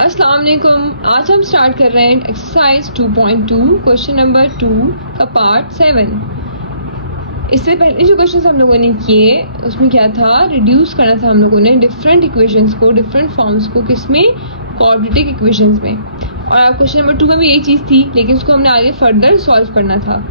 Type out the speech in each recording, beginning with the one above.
अस्सलाम वालेकुम। आज हम स्टार्ट कर रहे हैं एक्सरसाइज 2.2 क्वेश्चन नंबर 2 का पार्ट 7। इससे पहले जो क्वेश्चन हम लोगों ने किए उसमें क्या था, रिड्यूस करना था हम लोगों ने डिफरेंट इक्वेशंस को, डिफरेंट फॉर्म्स को, किसमें, क्वाड्रेटिक इक्वेशंस में। और क्वेश्चन नंबर 2 में भी यही चीज़ थी, लेकिन उसको हमने आगे फर्दर सॉल्व करना था।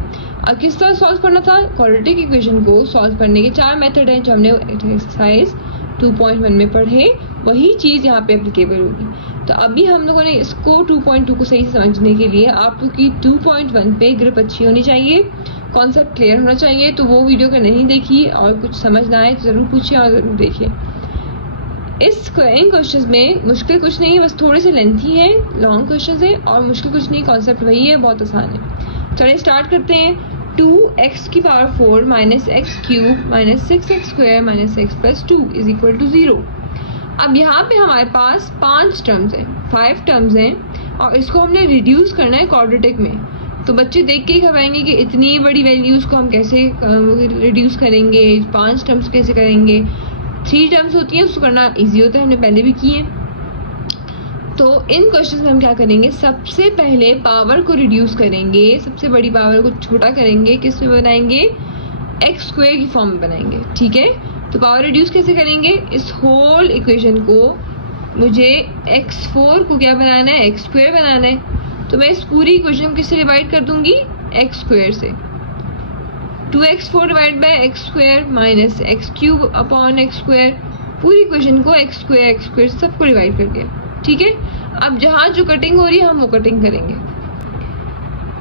अब किस तरह सॉल्व करना था, क्वाड्रेटिक इक्वेशन को सॉल्व करने के 4 मेथड हैं जो हमने एक्सरसाइज 2.1 में पढ़े, वही चीज़ यहाँ पे एप्लीकेबल होगी। तो अभी हम लोगों ने इसको 2.2 को सही से समझने के लिए आप लोग की 2.1 पे ग्रिप अच्छी होनी चाहिए, कॉन्सेप्ट क्लियर होना चाहिए। तो वो वीडियो अगर नहीं देखी और कुछ समझ ना आए तो ज़रूर पूछिए और ज़रूर देखिए। इस क्वेश्चन में मुश्किल कुछ नहीं है, बस थोड़े से लेंथी है, लॉन्ग क्वेश्चन है और मुश्किल कुछ नहीं, कॉन्सेप्ट वही है, बहुत आसान है। चलिए स्टार्ट करते हैं। 2x की power 4 minus x cube minus 6x square minus x plus 2 is equal to 0। अब यहाँ पे हमारे पास 5 टर्म्स हैं, 5 टर्म्स हैं और इसको हमने रिड्यूस करना है क्वाड्रेटिक में। तो बच्चे देख के ही घबराएंगे कि इतनी बड़ी वैल्यूज़ को हम कैसे रिड्यूस करेंगे, 5 टर्म्स कैसे करेंगे। 3 टर्म्स होती हैं, उसको करना ईजी होता है, हमने पहले भी किए। तो इन क्वेश्चन में हम क्या करेंगे, सबसे पहले पावर को रिड्यूस करेंगे, सबसे बड़ी पावर को छोटा करेंगे, किस में बनाएंगे, एक्स स्क्वायर की फॉर्म में बनाएंगे। ठीक है, तो पावर रिड्यूस कैसे करेंगे, इस होल इक्वेशन को मुझे x4 को क्या बनाना है, एक्स स्क्वायर बनाना है। तो मैं इस पूरी इक्वेशन को किससे डिवाइड कर दूंगी, एक्स स्क्वायर से। 2x4 divide by x square minus x cube upon x square, पूरी इक्वेशन को एक्स स्क्वायर सबको डिवाइड कर दिया। ठीक है, अब जहाँ जो कटिंग हो रही है हम वो कटिंग करेंगे।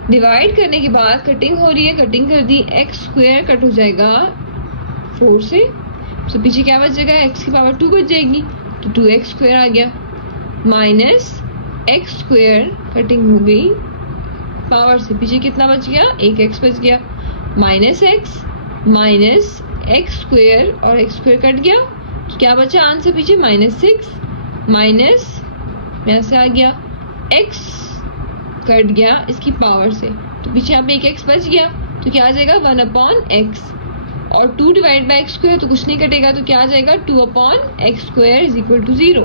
डिवाइड करने के बाद कटिंग हो रही है, कटिंग कर दी, एक्स स्क्वायर कट हो जाएगा 4 से, तो पीछे क्या बच जाएगा, x की पावर 2 बच जाएगी, तो 2x स्क्वायर आ गया माइनस एक्स स्क्वायर कटिंग हो गई पावर से, पीछे कितना बच गया, 1x बच गया, माइनस एक्स स्क्वायर और एक्स स्क्वायर कट गया, तो क्या बचा आंसर पीछे, -6 माइनस यहाँ से आ गया x कट गया इसकी पावर से, तो पीछे यहाँ पे 1x बच गया, तो क्या आ जाएगा 1/x और 2 डिवाइड बाई एक्स स्क्वायर, तो कुछ नहीं कटेगा, तो क्या आ जाएगा 2/x square is equal to 0।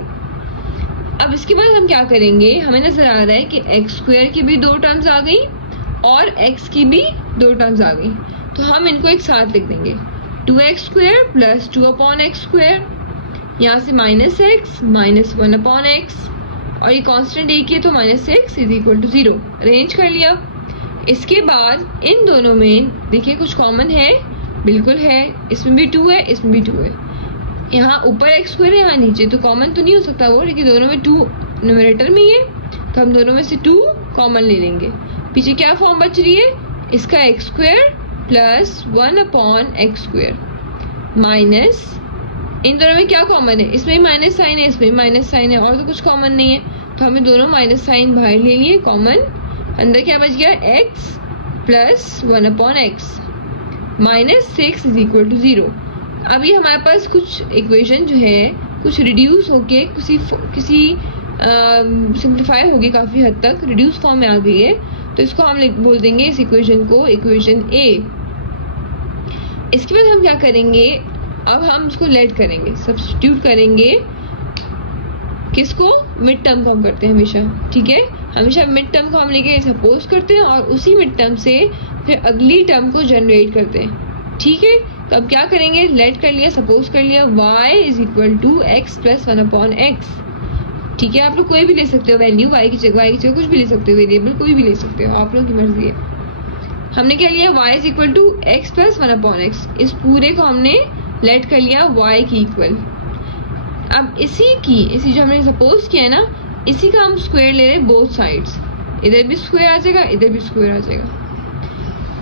अब इसके बाद हम क्या करेंगे, हमें नजर आ रहा है कि एक्स स्क्वायर की भी 2 टर्म्स आ गई और x की भी 2 टर्म्स आ गई, तो हम इनको एक साथ लिख देंगे, 2x square plus 2/x square, यहाँ से -x माइनस 1/x और ये कांस्टेंट एक ही है तो -6 इज इक्वल टू 0, अरेंज कर लिया। इसके बाद इन दोनों में देखिए कुछ कॉमन है, बिल्कुल है, इसमें भी 2 है, इसमें भी 2 है, यहाँ ऊपर एक्स स्क्वायर है, यहाँ नीचे, तो कॉमन तो नहीं हो सकता वो, लेकिन दोनों में 2 न्यूमरेटर में ही है, तो हम दोनों में से 2 कॉमन ले लेंगे। पीछे क्या फॉर्म बच रही है, इसका X square plus 1/x square minus, इन दोनों में क्या कॉमन है, इसमें भी माइनस साइन है, इसमें भी माइनस साइन है, और तो कुछ कॉमन नहीं है, तो हमें दोनों माइनस साइन बाहर ले लिए कॉमन, अंदर क्या बच गया, x plus 1/x -6 is equal to 0। अभी हमारे पास कुछ इक्वेशन जो है कुछ रिड्यूस होके किसी सिंप्लीफाई होगी, काफ़ी हद तक रिड्यूस फॉर्म में आ गई है, तो इसको हम बोल देंगे इस इक्वेशन को इक्वेशन A। इसके बाद हम क्या करेंगे, अब हम उसको लेट करेंगे, सब्स्टिट्यूट करेंगे, किसको, मिड टर्म को हम करते हैं हमेशा। ठीक है, हमेशा मिड टर्म को हम लेके सपोज करते हैं और उसी मिड टर्म से फिर अगली टर्म को जनरेट करते हैं। ठीक है, तो अब क्या करेंगे, लेट कर लिया, सपोज कर लिया, y is equal to x plus 1/x। ठीक है, आप लोग कोई भी ले सकते हो वैल्यू, y की जगह कुछ भी ले सकते हो, वेरिएबल कोई भी ले सकते हो, आप लोगों की मर्जी है। हमने क्या लिया, y is equal to x plus 1/x, इस पूरे को हमने लेट कर लिया y की इक्वल। अब इसी जो हमने सपोज किया है ना, इसी का हम स्क्वायर ले रहे हैं बोथ साइड्स, इधर भी स्क्वायर आ जाएगा, इधर भी स्क्वायर आ जाएगा।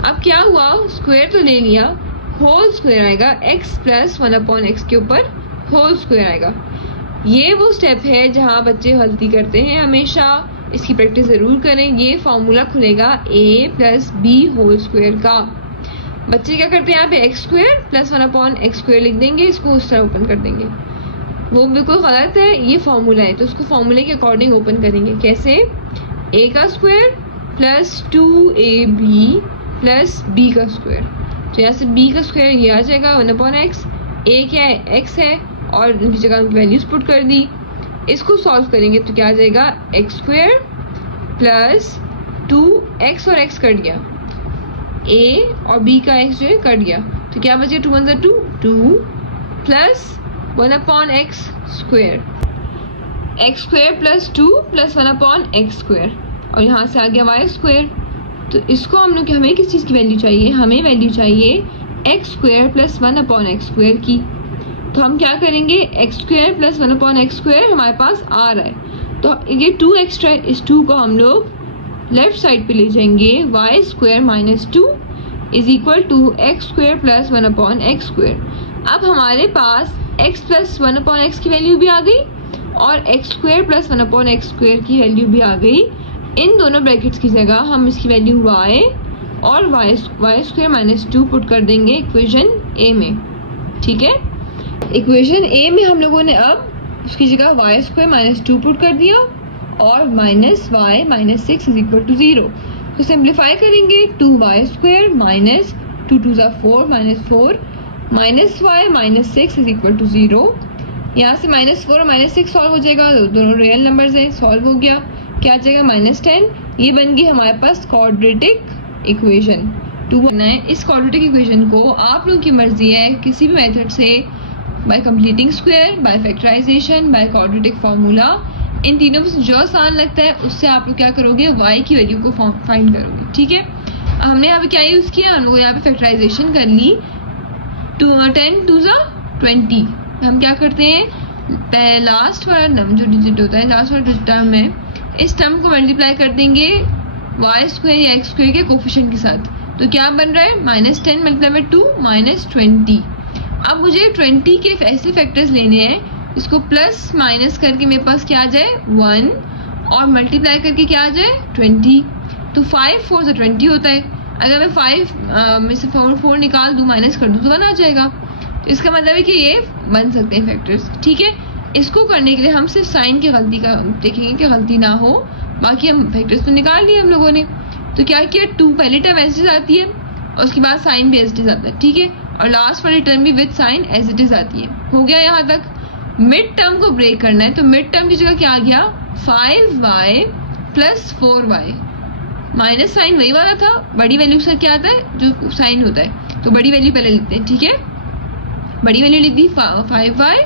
अब क्या हुआ, स्क्वायर तो ले लिया, होल स्क्वायर आएगा, x प्लस 1/x के ऊपर होल स्क्वायर आएगा। ये वो स्टेप है जहाँ बच्चे गलती करते हैं हमेशा, इसकी प्रैक्टिस ज़रूर करें। ये फॉर्मूला खुलेगा a plus B whole square का। बच्चे क्या करते हैं, यहाँ पे x square plus 1/x square लिख देंगे, इसको उस तरह ओपन कर देंगे, वो बिल्कुल गलत है, ये फॉर्मूला है, तो उसको फॉर्मूले के अकॉर्डिंग ओपन करेंगे। कैसे, a का square plus 2ab plus b का स्क्वायर, तो यहाँ से b का स्क्वायर ये आ जाएगा 1/x, a क्या है, x है, और इनकी जगह वैल्यूज पुट कर दी, इसको सॉल्व करेंगे तो क्या आ जाएगा, एक्स स्क्वायर प्लस 2x और x कट गया, a और b का x जो है कट गया, तो क्या बचे 2 × 2 2 plus 1/x square, x square plus 2 plus 1/x square, और यहाँ से आ गया y स्क्वायर। तो इसको हम लोग, हमें किस चीज़ की वैल्यू चाहिए, हमें वैल्यू चाहिए x square plus 1/x square की। तो हम क्या करेंगे, x square plus 1/x square हमारे पास आ रहा है, तो ये 2 एक्स्ट्रा, इस 2 को हम लोग लेफ्ट साइड पे ले जाएंगे, y square minus 2 is equal to x square plus 1/x square. अब हमारे पास x प्लस 1/x की वैल्यू भी आ गई और x square plus 1/x square की वैल्यू भी आ गई। इन दोनों ब्रैकेट्स की जगह हम इसकी वैल्यू y और y स्क्वायर माइनस 2 पुट कर देंगे इक्वेशन a में, ठीक है। इक्वेशन a में हम लोगों ने अब उसकी जगह y स्क्वायर माइनस 2 पुट कर दिया और minus y minus 6 is equal to 0। तो सिंप्लीफाई करेंगे, 2y square minus 2 2 4 minus 4 minus y minus 6 is equal to 0। यहाँ से माइनस 4 और माइनस 6 सॉल्व हो जाएगा, दोनों रियल नंबर्स हैं, सॉल्व हो गया, क्या आ जाएगा -10। ये बन गई हमारे पास क्वाड्रेटिक इक्वेशन 2 बनना है। इस क्वाड्रेटिक इक्वेशन को आप लोगों की मर्जी है किसी भी मेथड से, by completing square, by factorization, by quadratic formula, इन तीनों में से जो आसान लगता है उससे आप लोग क्या करोगे, y की वैल्यू को फाइंड करोगे, ठीक है। हमने यहाँ पे क्या यूज़ किया, हम लोग यहाँ पे फैक्टराइजेशन कर ली, 10 2 20। हम क्या करते हैं, लास्ट वाला जो डिजिट होता है, लास्ट वाला टर्म है, इस टर्म को मल्टीप्लाई कर देंगे y स्क्वायर या x स्क्वायर के कोफिशिएंट के साथ। तो क्या बन रहा है, -10 मल्टीप्लाई बाय 2 -20। अब मुझे 20 के ऐसे फैक्टर्स लेने हैं, इसको प्लस माइनस करके मेरे पास क्या आ जाए 1 और मल्टीप्लाई करके क्या आ जाए 20। तो 5 4 से 20 होता है। अगर मैं 5 में से 4 निकाल दूँ, माइनस कर दूँ तो 1 आ जाएगा। तो इसका मतलब है कि ये बन सकते हैं फैक्टर्स, ठीक है। इसको करने के लिए हम सिर्फ साइन की गलती का देखेंगे कि गलती ना हो, बाकी हम फैक्टर्स तो निकाल लिए हम लोगों ने। तो क्या किया, 2 पहली टर्म एज इट इज आती है और उसके बाद साइन भी एज इट इज आता है, ठीक है, और लास्ट वाली टर्म भी with sign as it is आती है। हो गया यहाँ तक। मिड टर्म को ब्रेक करना है, तो मिड टर्म की जगह क्या आ गया, 5y plus 4y, minus sign वही वाला था, बड़ी वैल्यू से क्या आता है जो साइन होता है, तो बड़ी वैल्यू पहले लिखते हैं, ठीक है। बड़ी वैल्यू लिख दी 5y,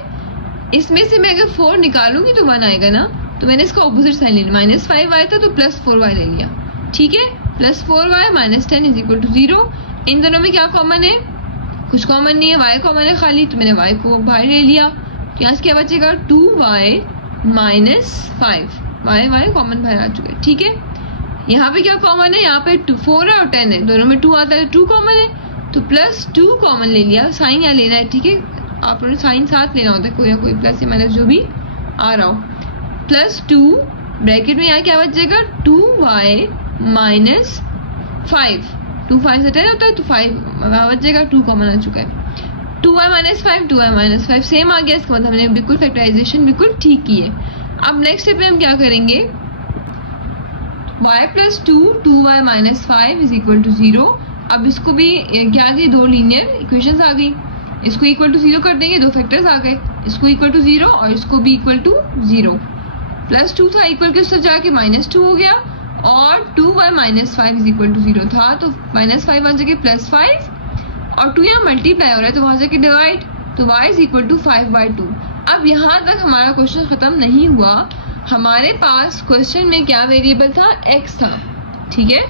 इसमें से मैं अगर 4 निकालूंगी तो 1 आएगा ना, तो मैंने इसका ऑपोजिट साइन ले लिया, -5y था तो +4y ले लिया, ठीक है। +4y -10 is equal to 0। इन दोनों में क्या कॉमन है, कुछ कॉमन नहीं है, y कॉमन है खाली, तो मैंने y को बाहर ले लिया। तो यहाँ से क्या बचेगा, 2y -5, y कॉमन बाहर आ चुका है, ठीक है। यहाँ पे क्या कॉमन है, यहाँ पे 4 है और 10 है, दोनों में 2 आता है, 2 कॉमन है, तो +2 कॉमन ले लिया। साइन यहाँ लेना है, ठीक है, आप लोगों ने साइन साथ लेना होता है, कोई ना कोई प्लस या माइनस जो भी आ रहा हो। +2 ब्रैकेट में यहाँ क्या बचेगा, 2y -5, 2 5 से 10 होता है, तो 5 बचेगा, 2 कॉमन आ चुका है। 2y -5 2y -5 सेम आ गया, इसका मतलब हमने बिल्कुल फैक्टराइजेशन बिल्कुल ठीक की है। अब नेक्स्ट स्टेप में हम क्या करेंगे, y + 2 2y -5 is equal to 0। अब इसको भी क्या आ गई, 2 लीनियर इक्वेशंस आ गई, इसको इक्वल टू 0 कर देंगे, 2 फैक्टर्स आ गए, इसको इक्वल टू 0 और इसको भी इक्वल टू 0। +2 था, इक्वल के उससे जाके -2 हो गया, और 2y -5 इज इक्वल टू 0 था, तो -5 वहाँ जगह +5 और 2 यहाँ मल्टीप्लाई हो रहा है तो वहाँ जाके डिवाइड, तो y इज इक्वल टू 5/2। अब यहाँ तक हमारा क्वेश्चन खत्म नहीं हुआ, हमारे पास क्वेश्चन में क्या वेरिएबल था, x था, ठीक है,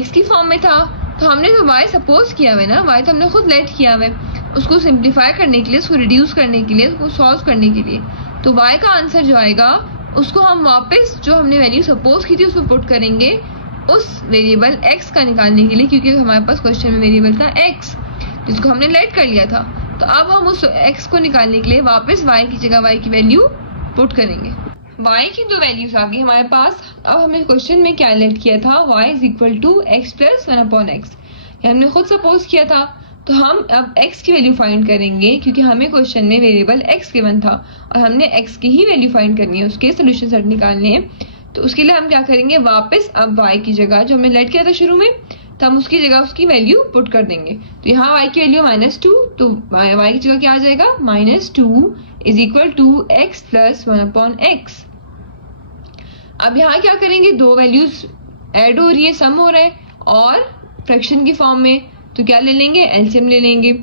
x की फॉर्म में था। तो हमने जो y सपोज किया हुआ है ना, y तो हमने खुद लेट किया हुआ है, उसको सिंप्लीफाई करने के लिए, उसको रिड्यूस करने के लिए, उसको सॉल्व करने के लिए, तो y का आंसर जो आएगा उसको हम वापस जो हमने वैल्यू सपोज की थी उसमें पुट करेंगे उस वेरिएबल x का निकालने के लिए, क्योंकि हमारे पास क्वेश्चन में वेरिएबल था x जिसको हमने लेट कर लिया था। तो अब हम उस x को निकालने के लिए वापस y की जगह y की वैल्यू पुट करेंगे। y की 2 वैल्यूज आ गई हमारे पास। अब हमने क्वेश्चन में क्या लेट किया था, y is equal to x plus 1/x, ये हमने खुद सपोज किया था। तो हम अब x की वैल्यू फाइंड करेंगे, क्योंकि हमें क्वेश्चन में वेरिएबल x गिवन था और हमने x की ही वैल्यू फाइंड करनी है, उसके सोल्यूशन सेट निकालने हैं। तो उसके लिए हम क्या करेंगे, वापस अब y की जगह जो हमने लेट किया था शुरू में, तो हम उसकी जगह उसकी वैल्यू पुट कर देंगे। तो यहाँ y की वैल्यू -2, तो y की जगह क्या आ जाएगा, -2 is equal to x plus 1/x। अब यहाँ क्या करेंगे, दो वैल्यूज ऐड हो रही है, सम हो रहा है और फ्रैक्शन की फॉर्म में, तो क्या ले लेंगे, एलसीएम ले लेंगे।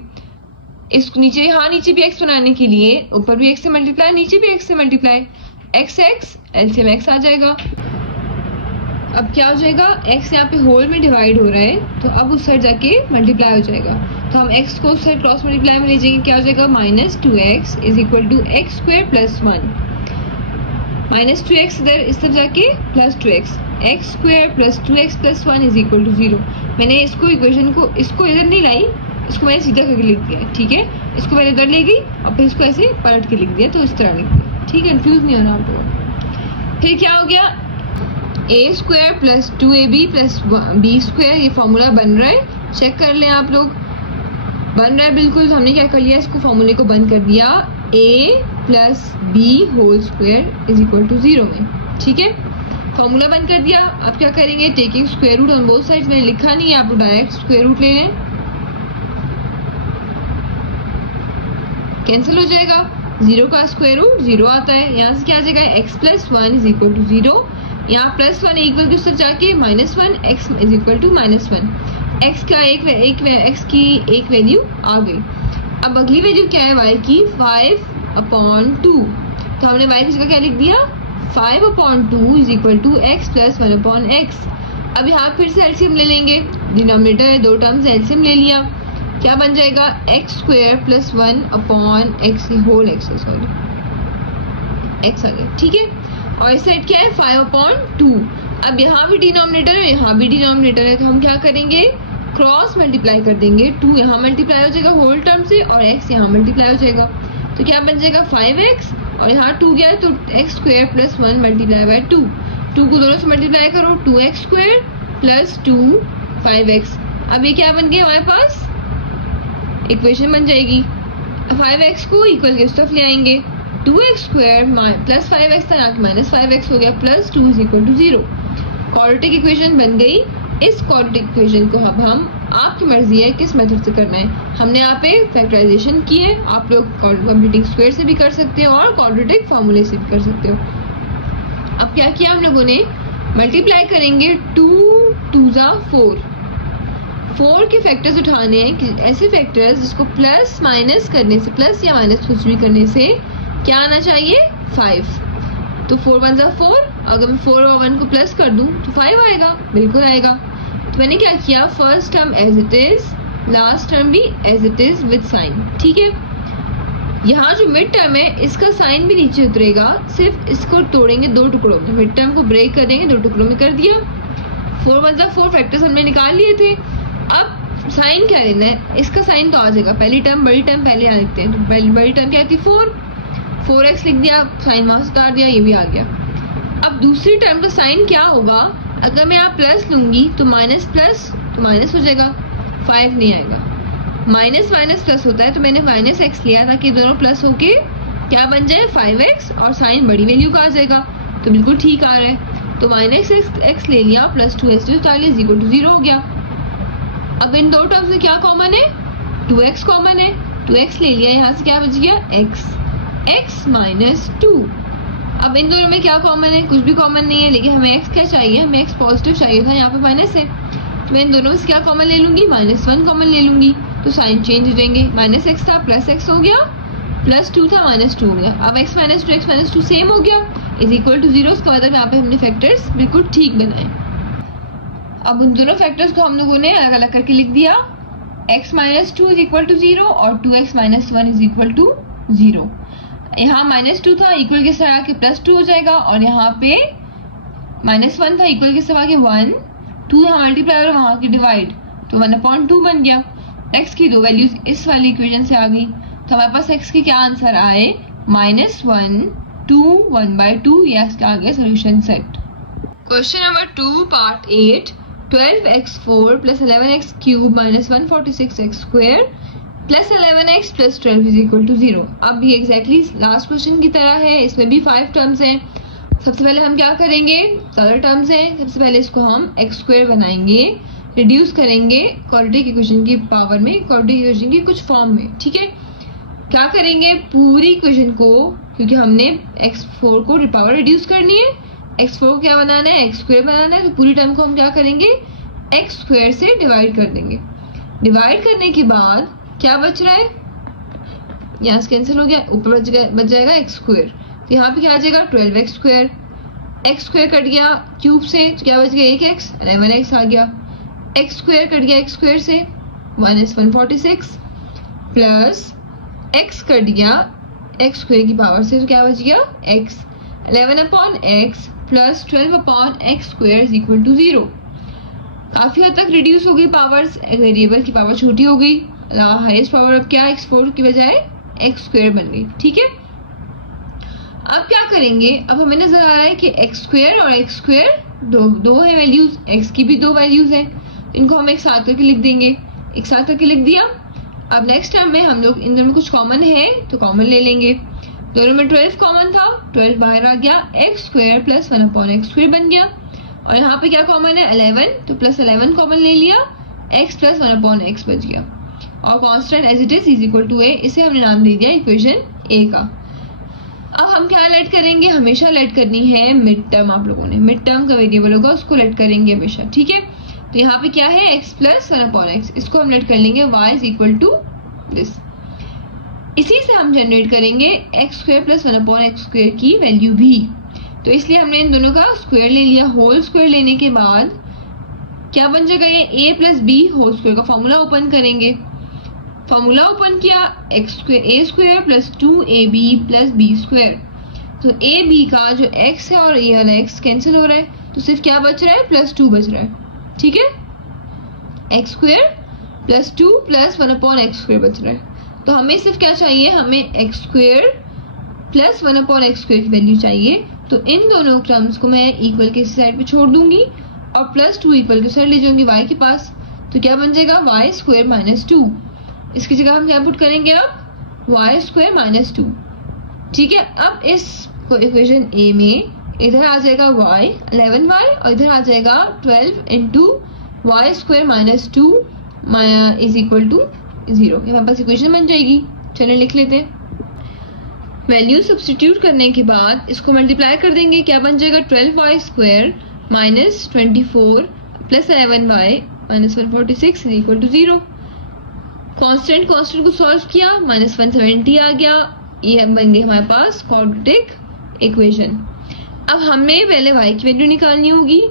इस नीचे, यहाँ नीचे भी x बनाने के लिए ऊपर भी x से मल्टीप्लाई, नीचे भी x से मल्टीप्लाई, x एलसीएम x आ जाएगा। अब क्या हो जाएगा, x यहाँ पे होल में डिवाइड हो रहा है तो अब उस साइड जाके मल्टीप्लाई हो जाएगा, तो हम x को उस साइड क्रॉस मल्टीप्लाई में ले जाएंगे, क्या हो जाएगा, -2x is equal to x square plus 1, -2x इधर इस तरफ जाके plus 2x, x square plus 2x plus 1 is equal to 0। मैंने इसको इक्वेशन को, इसको इधर नहीं लाई, इसको मैंने सीधा करके लिख दिया, ठीक है, इसको मैंने इधर ले गई और फिर इसको ऐसे पलट के लिख दिया, तो इस तरह लिख दिया, ठीक है, कंफ्यूज नहीं होना आप लोगों। फिर क्या हो गया, a square plus 2ab plus b square, ये फॉर्मूला बन रहा है, चेक कर लें आप लोग, बन रहा है बिल्कुल। तो हमने क्या कर लिया, इसको फॉर्मूले को बंद कर दिया, a plus b whole square is equal to 0 में, ठीक है, फॉर्मूला बंद कर दिया। अब क्या करेंगे, taking square root on both sides, मैंने लिखा नहीं है, आप डायरेक्ट स्क्वायर रूट ले लें, कैंसिल हो जाएगा, 0 का स्क्वायर रूट 0 आता है, यहाँ से क्या आ जाएगा, x plus 1 is equal to 0, यहाँ प्लस 1 इक्वल टू सर जाके -1, x is equal to -1, x का x की एक वैल्यू आ गई। अब अगली वैल्यू क्या है, y की 5/2, तो हमने y की जगह क्या लिख दिया, 5/2 is equal to x plus 1/x। अब यहाँ फिर से एलसीएम ले लेंगे, डिनोमिनेटर है, दो टर्म्स एलसीएम ले लिया, क्या बन जाएगा, x square plus 1/x whole x, sorry x आ गया, ठीक है, और इस साइड क्या है 5/2। अब यहाँ भी डिनोमिनेटर है, यहाँ भी डिनोमिनेटर है, तो हम क्या करेंगे, क्रॉस मल्टीप्लाई कर देंगे, 2 यहाँ मल्टीप्लाई हो जाएगा होल टर्म से और x यहाँ मल्टीप्लाई हो जाएगा, तो क्या बन जाएगा 5x और यहाँ 2 गया तो x square plus 1 multiply by 2, 2 को दोनों से मल्टीप्लाई करो, 2x स्क्वायर प्लस 2 5x। अब ये क्या बन गया, हमारे पास इक्वेशन बन जाएगी। 5x को इक्वल के उस तरफ ले आएंगे, 2x स्क्वायर प्लस 5x था, -5x हो गया, plus 2 is equal to 0। Quadratic equation बन गई। इस क्वाड्रेटिक इक्वेशन को अब हम, आपकी मर्जी है किस मेथड से करना है, हमने यहाँ पे फैक्टराइजेशन की है, आप लोग कंप्लीटिंग स्क्वायर से भी कर सकते हो और क्वाड्रेटिक फार्मूले से भी कर सकते हो। अब क्या किया हम लोगों ने, मल्टीप्लाई करेंगे, 2 2 4, 4 के फैक्टर्स उठाने हैं, ऐसे फैक्टर्स जिसको प्लस माइनस करने से, प्लस या माइनस कुछ भी करने से क्या आना चाहिए, 5। तो 4 1 4, अगर मैं 4 और 1 को प्लस कर दूं तो 5 आएगा, बिल्कुल आएगा। तो मैंने क्या किया, first term as it is, last term भी as it is with sign, ठीक है। यहाँ जो मिड टर्म है इसका साइन भी नीचे उतरेगा, सिर्फ इसको तोड़ेंगे दो टुकड़ों में, मिड टर्म को ब्रेक करेंगे, दो टुकड़ों में कर दिया। 4 1 4 फैक्टर्स हमने निकाल लिए थे। अब साइन क्या लेना है, इसका साइन तो आ जाएगा, पहली टर्म बड़ी टर्म पहले यहाँ लिखते हैं, तो बड़ी टर्म क्या थी 4x लिख दिया, साइन वहां से उतार दिया, ये भी आ गया। अब दूसरी टर्म का साइन क्या होगा, अगर मैं यहाँ प्लस लूंगी तो माइनस प्लस तो माइनस हो जाएगा, 5 नहीं आएगा, माइनस माइनस प्लस होता है, तो मैंने -x लिया ताकि दोनों प्लस होके क्या बन जाए 5x और साइन बड़ी वैल्यू का आ जाएगा, तो बिल्कुल ठीक आ रहा है। तो -x ले लिया, प्लस 2x उतार लिया, इक्वल टू 0 हो गया। अब इन दो टर्म्स में क्या कॉमन है, 2x कॉमन है, 2x ले लिया, यहाँ से क्या बच गया x -2। अब इन दोनों में क्या कॉमन है, कुछ भी कॉमन नहीं है, लेकिन हमें x क्या चाहिए, हमें x पॉजिटिव चाहिए था, यहाँ पे माइनस है, तो मैं इन दोनों में से क्या कॉमन ले लूंगी, -1 कॉमन ले लूंगी, तो साइन चेंज हो जाएंगे, -x था प्लस x हो गया, +2 था -2 हो गया। अब x -2 सेम हो गया, इज इक्वल टू 0। उसके बाद यहाँ पे हमने फैक्टर्स बिल्कुल ठीक बनाए। अब उन दोनों फैक्टर्स को हम लोगों ने अलग अलग करके लिख दिया, x -2 इज इक्वल टू 0 और 2x -1 इज इक्वल टू 0। यहाँ -2 था, इक्वल के साथ आके +2 हो जाएगा, और यहाँ पे -1 था, इक्वल के साथ आके 1, 2 यहाँ मल्टीप्लाई और वहाँ की डिवाइड, तो 1/2 बन गया। x की दो वैल्यूज इस वाली इक्वेशन से आ गई, तो हमारे पास x की क्या आंसर आए, -1 2 1/2, ये आ गया solution set. Question number 2 part 8, 12x4 + 11x³ - 146x² + 11x + 12 is equal to 0। अब ये एग्जैक्टली लास्ट क्वेश्चन की तरह है, इसमें भी 5 टर्म्स हैं। सबसे पहले हम क्या करेंगे, ज़्यादा टर्म्स हैं, सबसे पहले इसको हम x² बनाएंगे, रिड्यूस करेंगे क्वाड्रेटिक इक्वेशन की पावर में, क्वाड्रेटिक इक्वेशन की कुछ फॉर्म में, ठीक है। क्या करेंगे, पूरी इक्वेशन को, क्योंकि हमने x4 को पावर रिड्यूस करनी है, x4 को क्या बनाना है, x² बनाना है, तो पूरी टर्म को हम क्या करेंगे, x² से डिवाइड कर देंगे। डिवाइड करने के बाद क्या बच रहा है, यहाँ से कैंसिल हो गया, ऊपर बच जाएगा x², तो यहाँ पे क्या आ जाएगा 12x², x² कट गया क्यूब से तो क्या बच गया 1x, 11x आ गया, x² कट गया x² से 146 प्लस x कट गया x² की पावर से तो क्या बच गया x, 11/x plus 12/x² is equal to 0। काफी हद तक रिड्यूस हो गई पावर्स, वेरिएबल की पावर छोटी हो गई, हाईएस्ट पावर अब क्या x4 की बजाय x² बन गई। ठीक है, अब क्या करेंगे, अब हमें नजर आ रहा है कि x² और x² दो है वैल्यूज, x की भी 2 वैल्यूज है, इनको हम एक साथ करके लिख देंगे, एक साथ करके लिख दिया। अब नेक्स्ट टाइम में हम लोग इन दोनों में कुछ कॉमन है तो कॉमन ले लेंगे, दोनों में 12 कॉमन था, 12 बाहर आ गया, x² प्लस 1/x² बन गया, और यहाँ पे क्या कॉमन है 11, तो प्लस 11 कॉमन ले लिया, x प्लस 1/x बच गया, और constant as it is equal to a, इसे हमने नाम दे दिया इक्वेशन a का। अब हम क्या लेट करेंगे, हमेशा लेट करनी है मिड टर्म, आप लोगों ने मिड टर्म का वेरिएबल होगा उसको लेट करेंगे हमेशा। ठीक है, तो यहाँ पे क्या है x प्लस 1/x, इसको हम लेट कर लेंगे y is equal to this, इसी से हम जनरेट करेंगे x² प्लस 1/x² की वैल्यू भी, तो इसलिए हमने इन दोनों का स्क्वायर ले लिया, होल स्क्वायर लेने के बाद क्या बन जाएगा, ये a plus b whole square का फॉर्मूला ओपन करेंगे, फॉर्मूला ओपन किया a² plus 2ab plus b², तो ab का जो x है और ये वाला x कैंसिल हो रहा है, तो सिर्फ क्या बच रहा है +2 बच रहा है। ठीक है, x² प्लस 2 प्लस 1/x² बच रहा है, तो हमें सिर्फ क्या चाहिए, हमें x² प्लस 1/x² की वैल्यू चाहिए, तो इन दोनों टर्म्स को मैं इक्वल के इस साइड पे छोड़ दूंगी और +2 इक्वल के साइड ले जाऊंगी y के पास, तो क्या बन जाएगा y² माइनस 2, इसकी जगह हम क्या पुट करेंगे अब y² माइनस 2। ठीक है, अब इस इक्वेशन a में इधर आ जाएगा y 11y और इधर आ जाएगा 12 into y² minus 2 is equal to 0, हमारे पास इक्वेशन बन जाएगी। चलिए लिख लेते हैं, वैल्यू सब्स्टिट्यूट करने के बाद इसको मल्टीप्लाई कर देंगे, क्या बन जाएगा 12y² minus 24 plus 11y minus 146 is equal to 0। Constant को सॉल्व किया, -170 आ गया, ये बन गई हमारे पास क्वाड्रेटिक इक्वेशन। अब हमें पहले y की वैल्यू निकालनी होगी,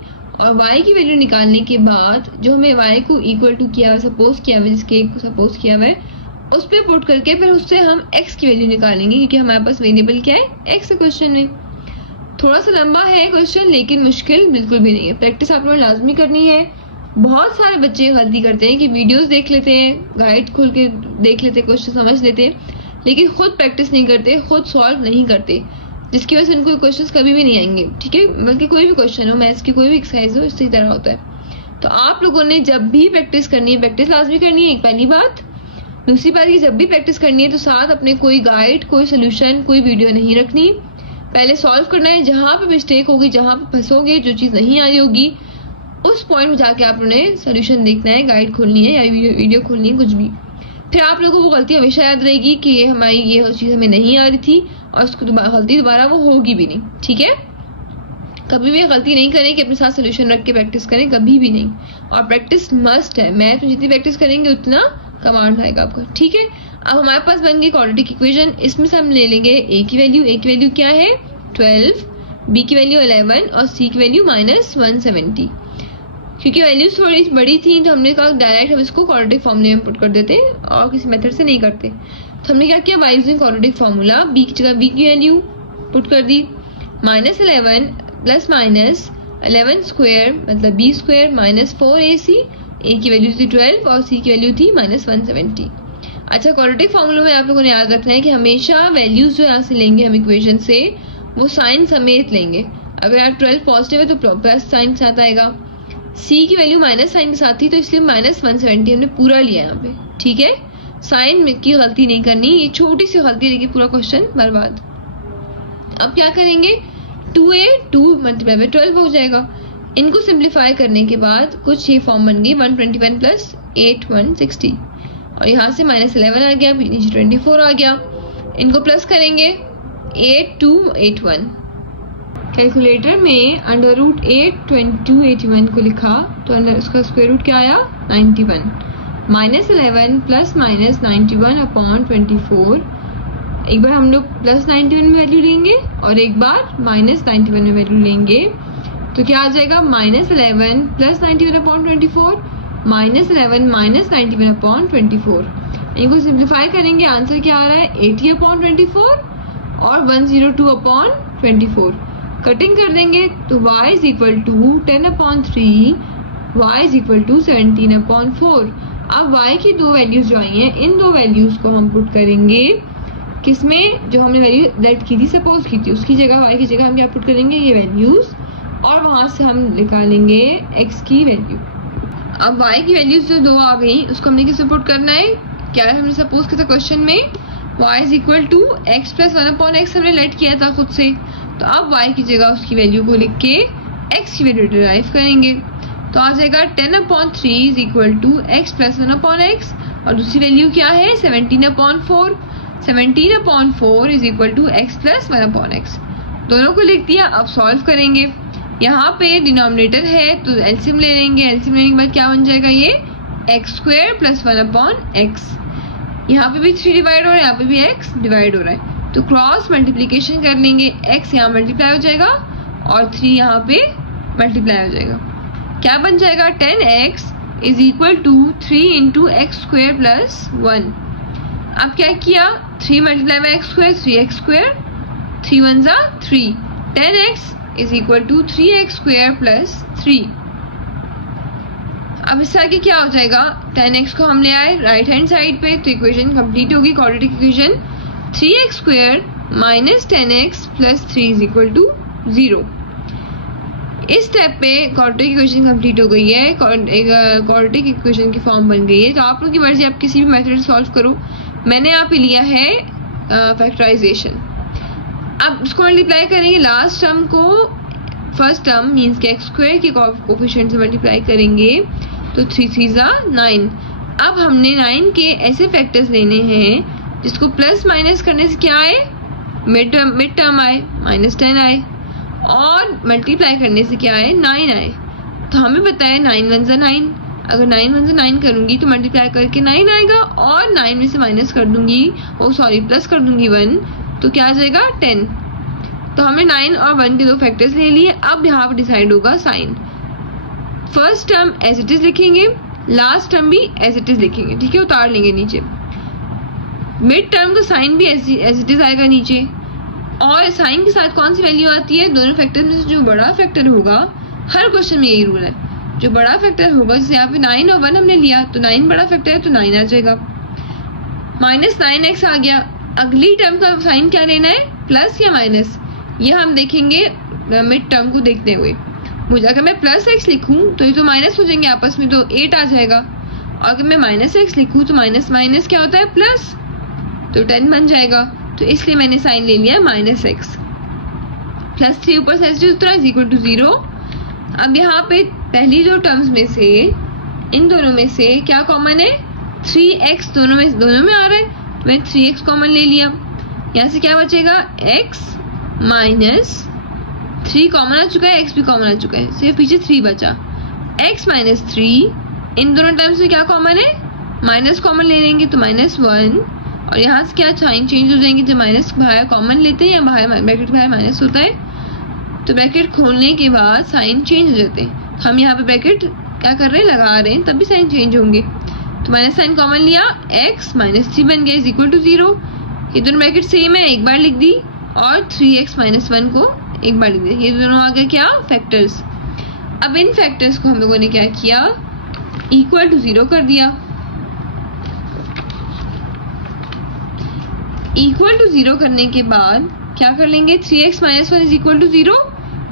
और y की वैल्यू निकालने के बाद जो हमें y को इक्वल टू किया हुआ सपोज किया हुआ, जिसके सपोज किया हुआ है उस पर पुट करके फिर उससे हम x की वैल्यू निकालेंगे, क्योंकि हमारे पास वेरिएबल क्या है x है क्वेश्चन में। थोड़ा सा लंबा है क्वेश्चन, लेकिन मुश्किल बिल्कुल भी नहीं है, प्रैक्टिस आप लोगों ने लाजमी करनी है। बहुत सारे बच्चे गलती करते हैं कि वीडियोस देख लेते हैं, गाइड खोल के देख लेते हैं, क्वेश्चन समझ लेते हैं, लेकिन खुद प्रैक्टिस नहीं करते, खुद सॉल्व नहीं करते, जिसकी वजह से उनको क्वेश्चंस कभी भी नहीं आएंगे। ठीक है, बल्कि कोई भी क्वेश्चन हो, मैथ्स की कोई भी एक्सरसाइज हो, इसी तरह होता है। तो आप लोगों ने जब भी प्रैक्टिस करनी है, प्रैक्टिस लाजमी करनी है, एक पहली बात। दूसरी बात कि जब भी प्रैक्टिस करनी है तो साथ अपने कोई गाइड, कोई सोल्यूशन, कोई वीडियो नहीं रखनी, पहले सॉल्व करना है। जहाँ पे मिस्टेक होगी, जहाँ पे फंसोगे, जो चीज़ नहीं आ रही होगी, उस पॉइंट में जाके आप लोगों ने सोल्यूशन देखना है, गाइड खोलनी है या वीडियो खोलनी है, कुछ भी। फिर आप लोगों को वो गलती हमेशा याद रहेगी कि ये हमारी ये चीज़ हमें नहीं आ रही थी, और उसको गलती दोबारा वो होगी भी नहीं। ठीक है, कभी भी गलती नहीं करें कि अपने साथ सोल्यूशन रख के प्रैक्टिस करें, कभी भी नहीं। और प्रैक्टिस मस्ट है, मैथ में जितनी प्रैक्टिस करेंगे उतना कमांड आएगा आपका। ठीक है, अब हमारे पास बन गई क्वाड्रेटिक इक्वेशन, इसमें से हम ले लेंगे a की वैल्यू क्या है 12, b की वैल्यू 11 और c की वैल्यू -170। क्योंकि वैल्यूज थोड़ी बड़ी थी तो हमने कहा डायरेक्ट हम इसको क्वाड्रेटिक फॉर्मूले में पुट कर देते और किसी मेथड से नहीं करते। तो हमने क्या किया, by using quadratic formula b की जगह b की वैल्यू पुट कर दी, -11 प्लस माइनस 11 स्क्वायर मतलब b² माइनस 4ac, a की वैल्यू थी 12 और c की वैल्यू थी -170। अच्छा, क्वाड्रेटिक फार्मूला में आप लोगों ने याद रखना है कि हमेशा वैल्यूज जो यहाँ से लेंगे हम इक्वेशन से, वो साइन समेत लेंगे। अगर आप 12 पॉजिटिव है तो प्लस साइन साथ आएगा, c की वैल्यू माइनस साइन के साथ थी तो इसलिए -170 हमने पूरा लिया यहाँ पे। ठीक है, साइन की गलती नहीं करनी, ये छोटी सी गलती लेके पूरा क्वेश्चन बर्बाद। अब क्या करेंगे, 2a 2 मल्टीप्लाई बाय 12 हो जाएगा। इनको सिंप्लीफाई करने के बाद कुछ ये फॉर्म बन गई 121 प्लस 8 160, और यहाँ से -11 आ गया, नीचे 24 आ गया। इनको प्लस करेंगे 8281। कैलकुलेटर में अंडर रूट 8/2281 को लिखा तो अंडर उसका स्क्वायर रूट क्या आया 91। -11 प्लस माइनस 91/24। एक बार हम लोग प्लस 91 में वैल्यू लेंगे और एक बार माइनस 91 में वैल्यू लेंगे तो क्या आ जाएगा -11 प्लस 91/24 -11 माइनस 91/24। इनको सिंप्लीफाई करेंगे आंसर क्या आ रहा है 80/24 और 102/24। कटिंग कर देंगे तो y is equal to 10/3, y is equal to 17/4। अब y की दो वैल्यूज जो आई हैं इन दो वैल्यूज को हम पुट करेंगे किसमें, जो हमने वैल्यू लेट की थी सपोज की थी उसकी जगह y की जगह हम क्या पुट करेंगे ये वैल्यूज और वहां से हम निकालेंगे x की वैल्यू। अब y की वैल्यूज जो दो आ गई उसको हमने किसमें पुट करना है, क्या है हमने सपोज किया था क्वेश्चन में y is equal to x plus 1/x हमने लेट किया था खुद से, तो अब y की जगह उसकी वैल्यू को लिख के x की वैल्यू डिराइव करेंगे तो आ जाएगा 10/3 is equal to x plus 1/x और दूसरी वैल्यू क्या है 17/4। 17/4 is equal to x plus 1/x। दोनों को लिख दिया। अब सॉल्व करेंगे। यहाँ पे डिनोमिनेटर है तो एलसीएम ले लेंगे। एलसीएम लेने के बाद क्या बन जाएगा ये x² प्लस 1/x। यहाँ पे भी 3 डिवाइड हो रहा है, यहाँ पे भी x डिवाइड हो रहा है तो क्रॉस मल्टीप्लिकेशन कर लेंगे। x यहाँ मल्टीप्लाई हो जाएगा और 3 यहाँ पे मल्टीप्लाई हो जाएगा। क्या बन जाएगा 10x is equal to 3 into x² plus 1। अब क्या किया 3 मल्टीप्लाई बाई x², 3x², 3 1 जा 3। 10x is equal to 3x² plus 3। अब इससे आगे क्या हो जाएगा 10x को हम ले आए राइट हैंड साइड पे तो इक्वेशन कंप्लीट होगी। Quadratic equation 3x² minus 10x plus 3 is equal to 0। इस स्टेप पे क्वाड्रेटिक इक्वेशन कंप्लीट हो गई है, क्वाड्रेटिक इक्वेशन की फॉर्म बन गई है। तो आप लोगों की मर्जी, आप किसी भी मेथड से सॉल्व करो। मैंने यहाँ पे लिया है फैक्टराइजेशन। अब उसको मल्टीप्लाई करेंगे लास्ट टर्म को फर्स्ट टर्म मीन्स के x² के कोफिशिएंट से मल्टीप्लाई करेंगे तो 3 3 9। अब हमने 9 के ऐसे फैक्टर्स लेने हैं जिसको प्लस माइनस करने से क्या आए मिड टर्म आए -10 आए और मल्टीप्लाई करने से क्या आए 9 आए। तो हमें बताया 9 1 जा 9। अगर 9 1 जा 9 करूँगी तो मल्टीप्लाई करके 9 आएगा और 9 में से माइनस कर दूंगी प्लस कर दूंगी 1 तो क्या आ जाएगा 10। तो हमने 9 और 1 के दो फैक्टर्स ले लिए। अब यहाँ पर डिसाइड होगा sign. First term as it is लिखेंगे, लास्ट टर्म भी एज इट इज लिखेंगे, ठीक है, उतार लेंगे नीचे। मिड टर्म का साइन भी एज इट इज आएगा नीचे और साइन के साथ कौन सी वैल्यू आती है दोनों फैक्टर में से जो बड़ा फैक्टर होगा। हर क्वेश्चन में यही रूल है, जो बड़ा फैक्टर होगा जैसे यहाँ पे 9 और 1 हमने लिया तो 9 बड़ा फैक्टर है तो 9 आ जाएगा। -9x आ गया। अगली टर्म का साइन क्या लेना है प्लस या माइनस, यह हम देखेंगे मिड टर्म को देखते हुए। मुझे अगर मैं +x लिखूं तो ये तो माइनस हो जाएंगे आपस में तो 8 आ जाएगा और अगर मैं -x लिखूं तो माइनस माइनस क्या होता है प्लस तो 10 बन जाएगा। तो इसलिए मैंने साइन ले लिया -x। +3 ऊपर से उतरा इज इक्वल टू 0। अब यहाँ पे पहली दो टर्म्स में से इन दोनों में से क्या कॉमन है 3x दोनों में आ रहा है तो मैंने 3x कॉमन ले लिया। यहाँ से क्या बचेगा x माइनस 3 कॉमन आ चुका है, x भी कॉमन आ चुका है, सिर्फ पीछे 3 बचा। x माइनस 3 इन दोनों टर्म्स में क्या कॉमन है माइनस कॉमन ले लेंगे तो -1 और यहाँ से क्या साइन चेंज हो जाएंगे। जब माइनस बाहर कॉमन लेते हैं या बाहर ब्रैकेट बाहर माइनस होता है तो ब्रैकेट खोलने के बाद साइन चेंज हो जाते हैं। हम यहाँ पे ब्रैकेट क्या कर रहे हैं लगा रहे हैं तब भी साइन चेंज होंगे। तो माइनस साइन कॉमन लिया x -3 बन गया इज इक्वल टू 0। ये दोनों ब्रैकेट सेम है, एक बार लिख दी और 3x - 1 को एक बार लिख दिया। ये दोनों आ गए क्या फैक्टर्स। अब इन फैक्टर्स को हम लोगों ने क्या किया इक्वल टू 0 कर दिया। इक्वल टू 0 करने के बाद क्या कर लेंगे 3x - 1 इज इक्वल टू 0।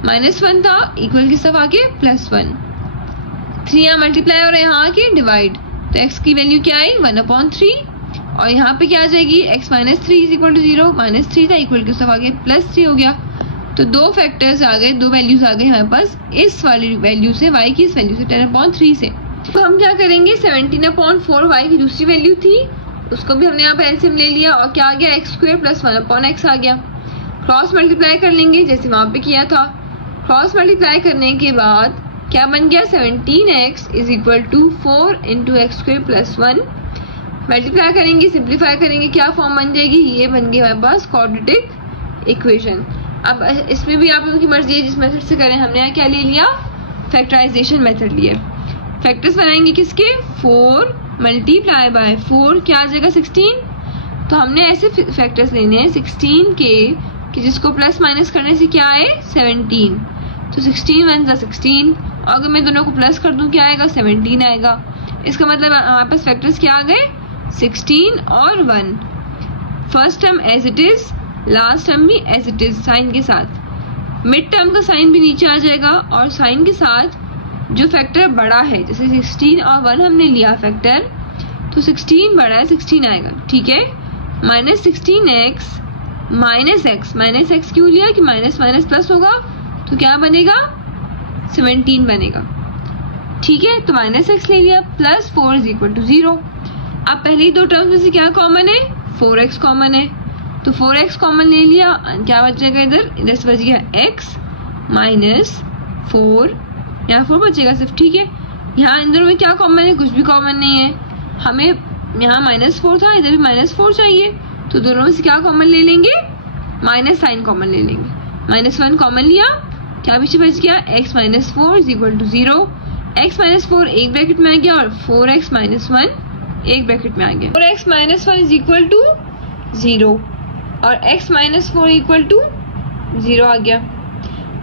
-1 था इक्वल की तरफ आके +1। 3 यहाँ मल्टीप्लाई और यहाँ आके डिवाइड तो x की वैल्यू क्या आई 1/3 और यहाँ पे क्या आ जाएगी x - 3 इज इक्वल टू 0। -3 था इक्वल की तरफ आगे +3 हो गया। तो दो फैक्टर्स आ गए, दो वैल्यूज आ गए हमारे पास इस वाली वैल्यू से y की इस वैल्यू से 10/3 से। तो हम क्या करेंगे 17/4 y की दूसरी वैल्यू थी उसको भी हमने यहाँ पे एलसीएम ले लिया और क्या आ गया एक्स स्क्वायर प्लस 1/x आ गया। क्रॉस मल्टीप्लाई कर लेंगे जैसे वहाँ पे किया था। क्रॉस मल्टीप्लाई करने के बाद क्या बन गया 17x is equal to 4 into x square plus 1। Multiply करेंगे सिंप्लीफाई करेंगे क्या फॉर्म बन जाएगी, ये बन गई हमारे पास क्वाड्रेटिक इक्वेशन। अब इसमें भी आप लोगों की मर्जी है जिस मेथड से करें। हमने यहाँ क्या ले लिया, फैक्टराइजेशन मेथड लिए। फैक्टर्स बनाएंगे किसके, 4 मल्टीप्लाई बाय 4 क्या आ जाएगा 16। तो हमने ऐसे फैक्टर्स लेने हैं 16 के कि जिसको प्लस माइनस करने से क्या आए 17। तो 16 1 ज़ा 16 और अगर मैं दोनों को प्लस कर दूं क्या आएगा 17 आएगा। इसका मतलब हमारे पास फैक्टर्स क्या आ गए 16 और 1। First term as it is, last term भी एज इट इज साइन के साथ। मिड टर्म का साइन भी नीचे आ जाएगा और साइन के साथ जो फैक्टर बड़ा है जैसे 16 और 1 हमने लिया फैक्टर, तो 16 बड़ा है 16 आएगा, ठीक है। Minus 16x minus x, minus x क्यों लिया कि माइनस माइनस प्लस होगा तो क्या बनेगा 17 बनेगा, ठीक है। तो माइनस एक्स ले लिया प्लस 4 इज इक्वल टू 0। अब पहली दो टर्म्स में से क्या कॉमन है 4x कॉमन है, तो 4x कॉमन ले लिया, क्या बचेगा इधर से बच गया x माइनस 4, यहाँ 4 बचेगा सिर्फ, ठीक है। यहाँ इन दोनों में क्या कॉमन है, कुछ भी कॉमन नहीं है। हमें यहाँ -4 था, इधर भी -4 चाहिए, तो दोनों में से क्या कॉमन ले लेंगे, माइनस साइन कॉमन ले लेंगे। -1 कॉमन लिया, क्या पीछे बच गया x minus 4 is equal to 0। x minus 4 एक ब्रैकेट में आ गया और 4x माइनस 1 एक ब्रैकेट में आ गया। 4x minus 1 is equal to 0 और x माइनस 4 इक्वल टू 0 आ गया।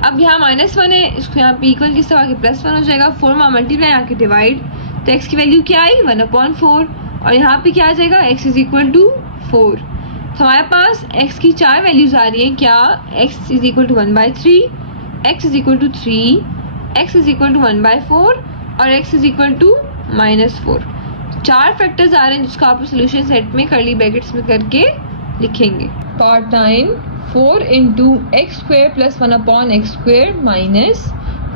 अब यहाँ -1 है, इसको यहाँ पे इक्वल किस तरह आके +1 हो जाएगा। 4 में मल्टीप्लाई आके डिवाइड, तो x की वैल्यू क्या आई 1/4 और यहाँ पे क्या आ जाएगा x इज इक्वल टू 4। तो हमारे पास x की 4 वैल्यूज आ रही हैं, क्या x is equal to 1/3, x is equal to 3, x is equal to 1/4 और x is equal to -4। 4 factors आ रहे हैं जिसको आप सोल्यूशन सेट में करली ब्रैकेट्स में करके लिखेंगे। Part 9 4 into x square plus 1/x square minus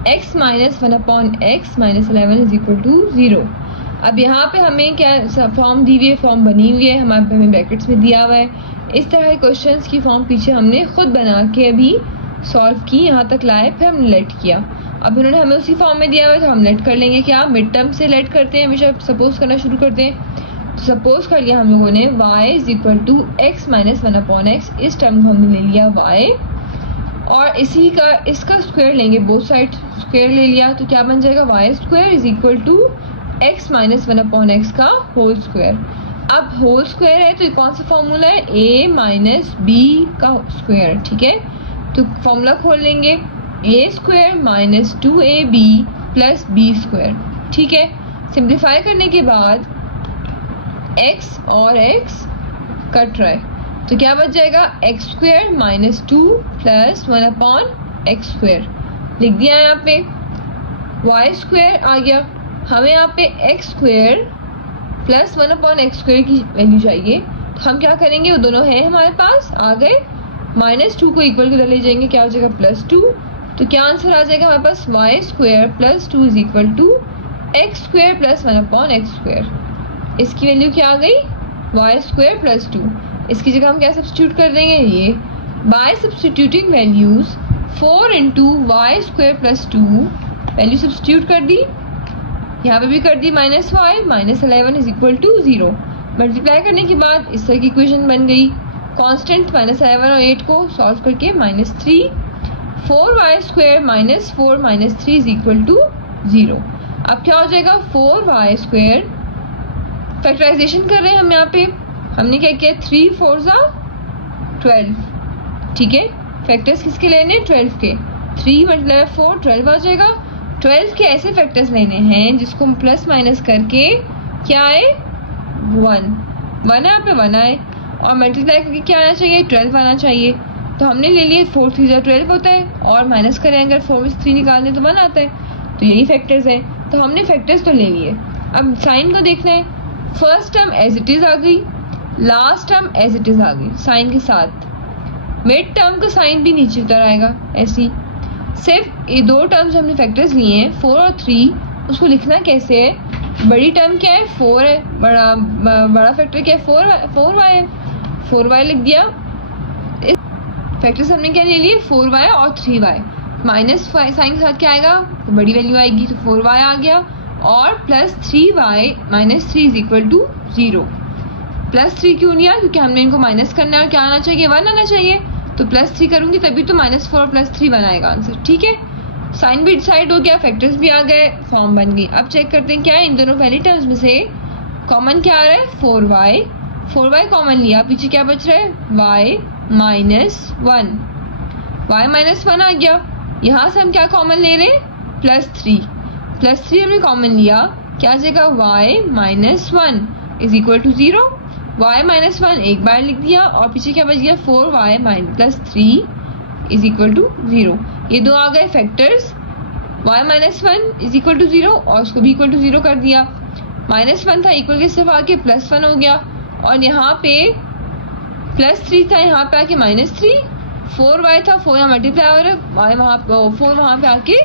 x minus 1/x minus 11 is equal to 0। अब यहाँ पे हमें क्या फॉर्म दी हुई है, फॉर्म बनी हुई है, हमें ब्रैकेट्स में दिया हुआ है। इस तरह के क्वेश्चंस की फॉर्म पीछे हमने खुद बना के अभी सॉल्व की, यहाँ तक लाए, फिर हमने लेट किया। अब इन्होंने हमें उसी फॉर्म में दिया हुआ है तो हम लेट कर लेंगे। क्या मिड टर्म से लेट करते हैं, हमेशा सपोज करना शुरू करते हैं। तो सपोज कर लिया हम लोगों ने y is equal to x minus 1/x, इस टर्म को हमने ले लिया y और इसी का इसका स्क्वायर लेंगे, बोथ साइड स्क्वायर ले लिया, तो क्या बन जाएगा y square is equal to x minus 1/x का होल स्क्वायर। अब होल स्क्वायर है तो कौन सा फॉर्मूला है, a माइनस b का स्क्वायर, ठीक है। तो फॉर्मूला खोल लेंगे, a square minus 2ab plus b square, ठीक है। सिंप्लीफाई करने के बाद x और x कट रहा है तो क्या बच जाएगा x square minus 2 plus 1/x square लिख दिया। यहाँ पे y स्क्वायर आ गया, हमें यहाँ पे x square plus 1/x square की वैल्यू चाहिए, तो हम क्या करेंगे, वो दोनों है हमारे पास आ गए, -2 को इक्वल की तरह ले जाएंगे, क्या हो जाएगा +2। तो क्या आंसर आ जाएगा हमारे पास y square plus 2 is equal to x square plus 1/x square. इसकी वैल्यू क्या आ गई y स्क्वायर प्लस 2। इसकी जगह हम क्या सब्स्टिट्यूट कर देंगे, ये by substituting values 4 into y square plus 2 value substitute कर दी, यहाँ पे भी कर दी -y minus 11 is equal to 0। Multiply करने के बाद इस तरह की इक्वेशन बन गई। कांस्टेंट -11 और 8 को सॉल्व करके -3, 4y square minus 4 minus 3 is equal to 0। अब क्या हो जाएगा 4y स्क्वायर, फैक्टराइजेशन कर रहे हैं हम यहाँ पे, हमने क्या किया 3 4 12, ठीक है। फैक्टर्स किसके लेने 12 के, 3 मल्टीप्लाई 4 12 आ जाएगा। 12 के ऐसे फैक्टर्स लेने हैं जिसको हम प्लस माइनस करके क्या आए 1 यहाँ पे 1 आए और मल्टीप्लाई करके क्या आना चाहिए 12 आना चाहिए। तो हमने ले लिए 4 3 12 होता है और माइनस करें अगर 4 में से 3 निकालने तो 1 आता है, तो यही फैक्टर्स हैं। तो हमने फैक्टर्स तो ले लिए, अब साइन को देखना है। First term as it is आ गई, last term as it is आ गई साइन के साथ, मिड टर्म का साइन भी नीचे उतर आएगा ऐसी। सिर्फ ये 2 टर्म्स हमने फैक्टर्स लिए हैं 4 और 3, उसको लिखना कैसे है, बड़ी टर्म क्या है, 4 है, बड़ा फैक्टर क्या है, 4y है, 4y लिख दिया। फैक्टर्स हमने क्या ले लिए, 4y और 3y। माइनस साइन के साथ क्या आएगा, तो बड़ी वैल्यू आएगी, तो 4y आ गया, और plus 3y minus 3 is equal to 0। Plus 3 क्यों लिया, क्योंकि हमने इनको माइनस करना है और क्या आना चाहिए, 1 आना चाहिए। तो प्लस 3 करूंगी तभी तो -4 और प्लस 3 बनाएगा आंसर। ठीक है, साइन भी डिसाइड हो गया, फैक्टर्स भी आ गए, फॉर्म बन गई। अब चेक करते हैं क्या है, इन दोनों पहली टर्म्स में से कॉमन क्या आ रहा है, 4y कॉमन लिया, पीछे क्या बच रहा है, y -1, y -1 आ गया। यहाँ से हम क्या कॉमन ले रहे हैं, प्लस 3 हमने कॉमन लिया, क्या आ जाएगा, y -1 is equal to 0। y -1 एक बार लिख दिया, और पीछे क्या बच गया, 4y plus 3 is equal to 0। ये दो आ गए factors, y -1 is equal to 0 और उसको भी इक्वल टू 0 कर दिया। -1 था, इक्वल के सिर्फ आके +1 हो गया, और यहाँ पे +3 था, यहाँ पे आके -3, 4y था, 4 यहाँ मल्टीप्लाई हो रहा है, y वहाँ 4 वहाँ पे आके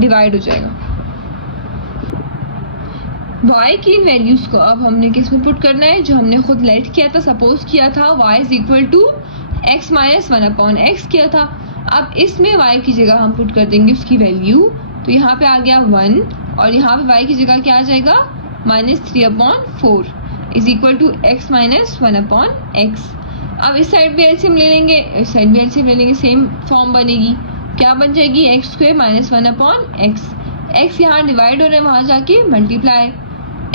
डिवाइड हो जाएगा। y की वैल्यूज को अब हमने किस में पुट करना है, जो हमने खुद लेट किया था, सपोज किया था y is equal to x - 1/x किया था। अब इसमें y की जगह हम पुट कर देंगे उसकी वैल्यू, तो यहाँ पे आ गया 1, और यहाँ पे y की जगह क्या आ जाएगा, -3/4 is equal to x - 1/x। अब इस साइड भी एलसीएम ले लेंगे, इस साइड भी एलसीएम ले लेंगे, सेम फॉर्म बनेगी, क्या बन जाएगी, x² - 1/x। x यहाँ डिवाइड हो रहा है, वहाँ जाके मल्टीप्लाई,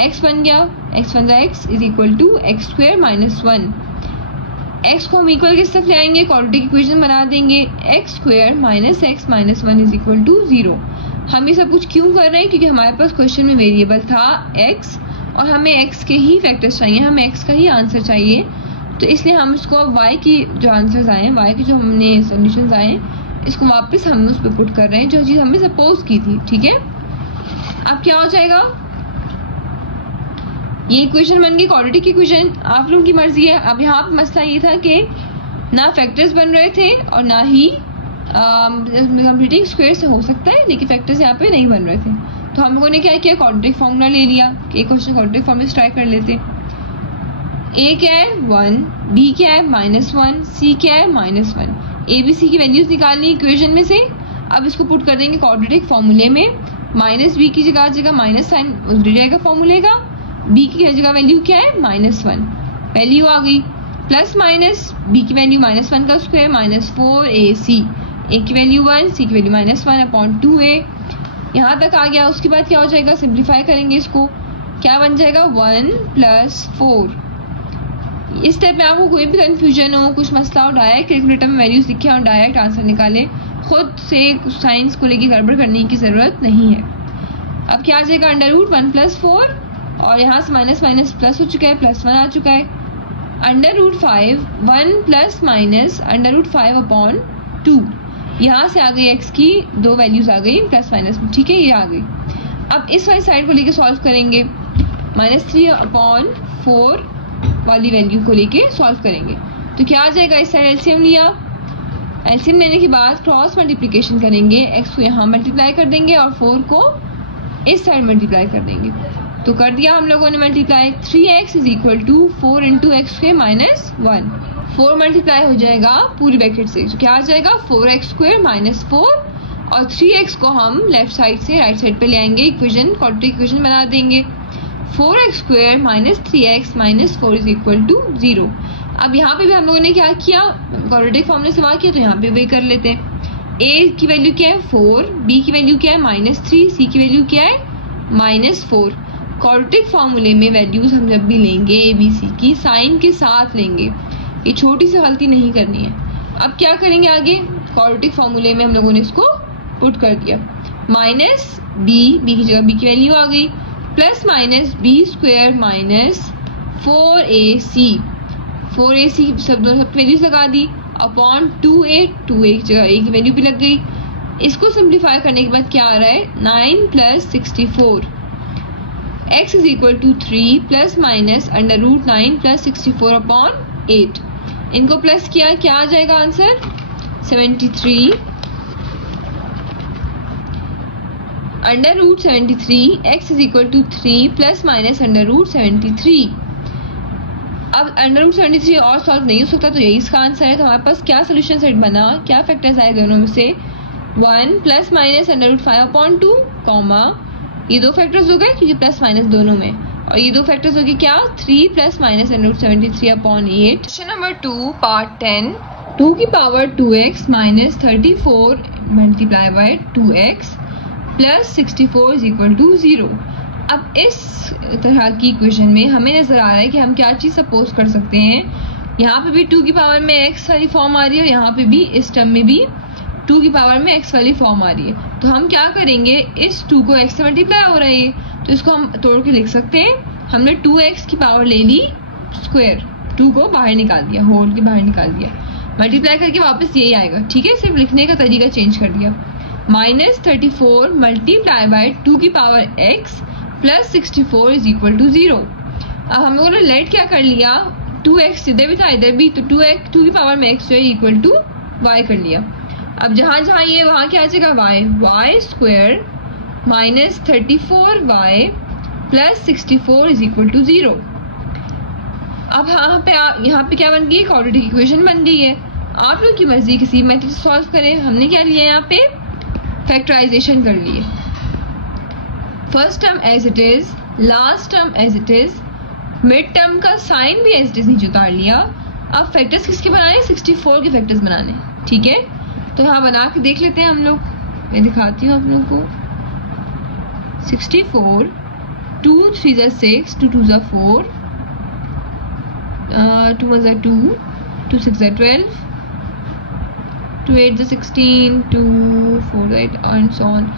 x बन गया, x बन जाए x is equal to x² - 1। x को हम इक्वल किस तरफ ले आएंगे, क्वाड्रेटिक इक्वेशन बना देंगे, x² - x - 1 is equal to 0। हम ये सब कुछ क्यों कर रहे हैं, क्योंकि हमारे पास क्वेश्चन में वेरिएबल था x, और हमें x के ही फैक्टर्स चाहिए, हमें x का ही आंसर चाहिए, तो इसलिए हम इसको y की जो आंसर्स आए हैं, y के जो हमने सोल्यूशंस आए हैं, इसको वापस हम उस पर पुट कर रहे हैं, जो चीज़ हमने सपोज की थी। ठीक है, अब क्या हो जाएगा, ये इक्वेशन बन गई क्वाड्रेटिक इक्वेशन, आप लोगों की मर्जी है। अब यहाँ पे मसला ये था कि ना फैक्टर्स बन रहे थे और ना ही कंप्लीटिंग स्क्वायर से हो सकता है, लेकिन फैक्टर्स यहाँ पे नहीं बन रहे थे, तो हम लोगों ने क्या किया, क्वाड्रेटिक फॉर्मूला ले लिया कि एक क्वेश्चन क्वाड्रेटिक फॉर्म में ट्राई कर लेते। a क्या है 1, b क्या है -1, c क्या है -1, a b c की वैल्यूज निकालनी इक्वेशन में से। अब इसको पुट कर देंगे क्वाड्रेटिक फॉर्मूले में, -b की जगह आ जाएगा माइनस साइन उधर जाएगा फॉर्मूले का, b की जगह वैल्यू क्या है -1, वैल्यू आ गई, प्लस माइनस b की वैल्यू -1 का स्क्वायर -4ac, a की वैल्यू 1, c की वैल्यू -1/2a, यहाँ तक आ गया। उसके बाद क्या हो जाएगा, सिंप्लीफाई करेंगे इसको, क्या बन जाएगा 1 + 4। इस स्टेप में आपको कोई भी कंफ्यूजन हो, कुछ मसला हो, डायरेक्ट कैलकुलेटर में वैल्यूज लिखे और डायरेक्ट आंसर निकाले, खुद से साइंस को लेके गड़बड़ करने की ज़रूरत नहीं है। अब क्या आ जाएगा, √1 + 4, और यहाँ से माइनस माइनस प्लस हो चुका है, +1 आ चुका है, √5 1 ± √5/2, यहाँ से आ गई x की दो वैल्यूज आ गई प्लस माइनस में। ठीक है, ये आ गई। अब इस वाली साइड को लेके सॉल्व करेंगे, -3/4 वाली वैल्यू को लेके सॉल्व करेंगे, तो क्या आ जाएगा, इस साइड एलसीएम लिया, एलसीएम लेने के बाद क्रॉस मल्टीप्लिकेशन करेंगे, x को यहाँ मल्टीप्लाई कर देंगे और 4 को इस साइड मल्टीप्लाई कर देंगे, तो कर दिया हम लोगों ने मल्टीप्लाई। 3x = 4 × x² - 1, 4 मल्टीप्लाई हो जाएगा पूरी ब्रैकेट से, तो क्या आ जाएगा 4x² - 4, और 3x को हम लेफ्ट साइड से राइट साइड पे ले आएंगे, इक्वेशन क्वाड्रेटिक इक्वेशन बना देंगे, 4x² - 3x - 4 = 0। अब यहाँ पे भी हम लोगों ने क्या किया, क्वाड्रेटिक फॉर्मूले से वहाँ किया, तो यहाँ पे वही कर लेते हैं। a की वैल्यू क्या है 4, b की वैल्यू क्या है -3, c की वैल्यू क्या है -4। क्वाड्रेटिक फार्मूले में वैल्यूज हम जब भी लेंगे ए बी सी की, साइन के साथ लेंगे, ये छोटी सी गलती नहीं करनी है। अब क्या करेंगे आगे, क्वाड्रेटिक फार्मूले में हम लोगों ने इसको पुट कर दिया, -b की जगह b की वैल्यू आ गई, प्लस -b² - 4ac सब वैल्यूज लगा दी, अपॉन 2a की जगह a की वैल्यू भी लग गई। इसको सिंप्लीफाई करने के बाद क्या आ रहा है, 9 + 64, x = 3 ± √9 + 64/8। इनको प्लस किया, क्या आ जाएगा answer 73 under root 73 x is equal to 3 plus minus under root 73। अब अंडर रूट 73 और सॉल्व नहीं हो सकता, तो यही इसका आंसर है। तो हमारे पास क्या सोल्यूशन सेट बना, क्या फैक्टर्स आए दोनों में से, 1 plus minus under root 5/2 comma ये दो फैक्टर्स हो गए क्योंकि प्लस माइनस दोनों में, और ये दो फैक्टर्स हो गए क्या, 3 plus minus under root 73/8। Question number 2 part 10, 2 की power 2x minus 34 multiply by 2x plus 64 is equal to 0। अब इस तरह की इक्वेशन में हमें नज़र आ रहा है कि हम क्या चीज़ सपोज कर सकते हैं, यहाँ पे भी 2 की पावर में x वाली फॉर्म आ रही है और यहाँ पे भी इस टर्म में भी 2 की पावर में x वाली फॉर्म आ रही है। तो हम क्या करेंगे, इस 2 को x से मल्टीप्लाई हो रहा है तो इसको हम तोड़ के लिख सकते हैं। हमने 2x की पावर ले ली स्क्वायर, 2 को बाहर निकाल दिया, होल के बाहर निकाल दिया, मल्टीप्लाई करके वापस यही आएगा, ठीक है। सिर्फ लिखने का तरीका चेंज कर दिया, माइनस 34 मल्टीप्लाई बाय 2 की power x plus 64 is equal to 0। अब हम लोगों ने लेट क्या कर लिया, 2x इधर भी था इधर भी, तो 2 की पावर में x जो है इक्वल टू y कर लिया। अब जहाँ जहाँ ये वहाँ क्या आ जाएगा y square minus 34y plus 64 is equal to 0। अब यहाँ पे क्या बन गई, क्वाड्रेटिक इक्वेशन बन गई है। आप लोग की मर्जी किसी मेथड से सॉल्व करें, हमने क्या लिया यहाँ पे फैक्टराइजेशन कर लिए, first term as it is, last term as it is, mid term का साइन भी एज इट इज नीचे उतार लिया। अब फैक्टर्स किसके बनाने, 64 के फैक्टर्स बनाने, ठीक है। तो यहाँ बना के देख लेते हैं हम लोग, मैं दिखाती हूँ आप लोगों को। 64, 2 3 6, 2 2 4, 2 1 2, 2 6 12, 2 8 16, 2 4 8 एंड सो ऑन।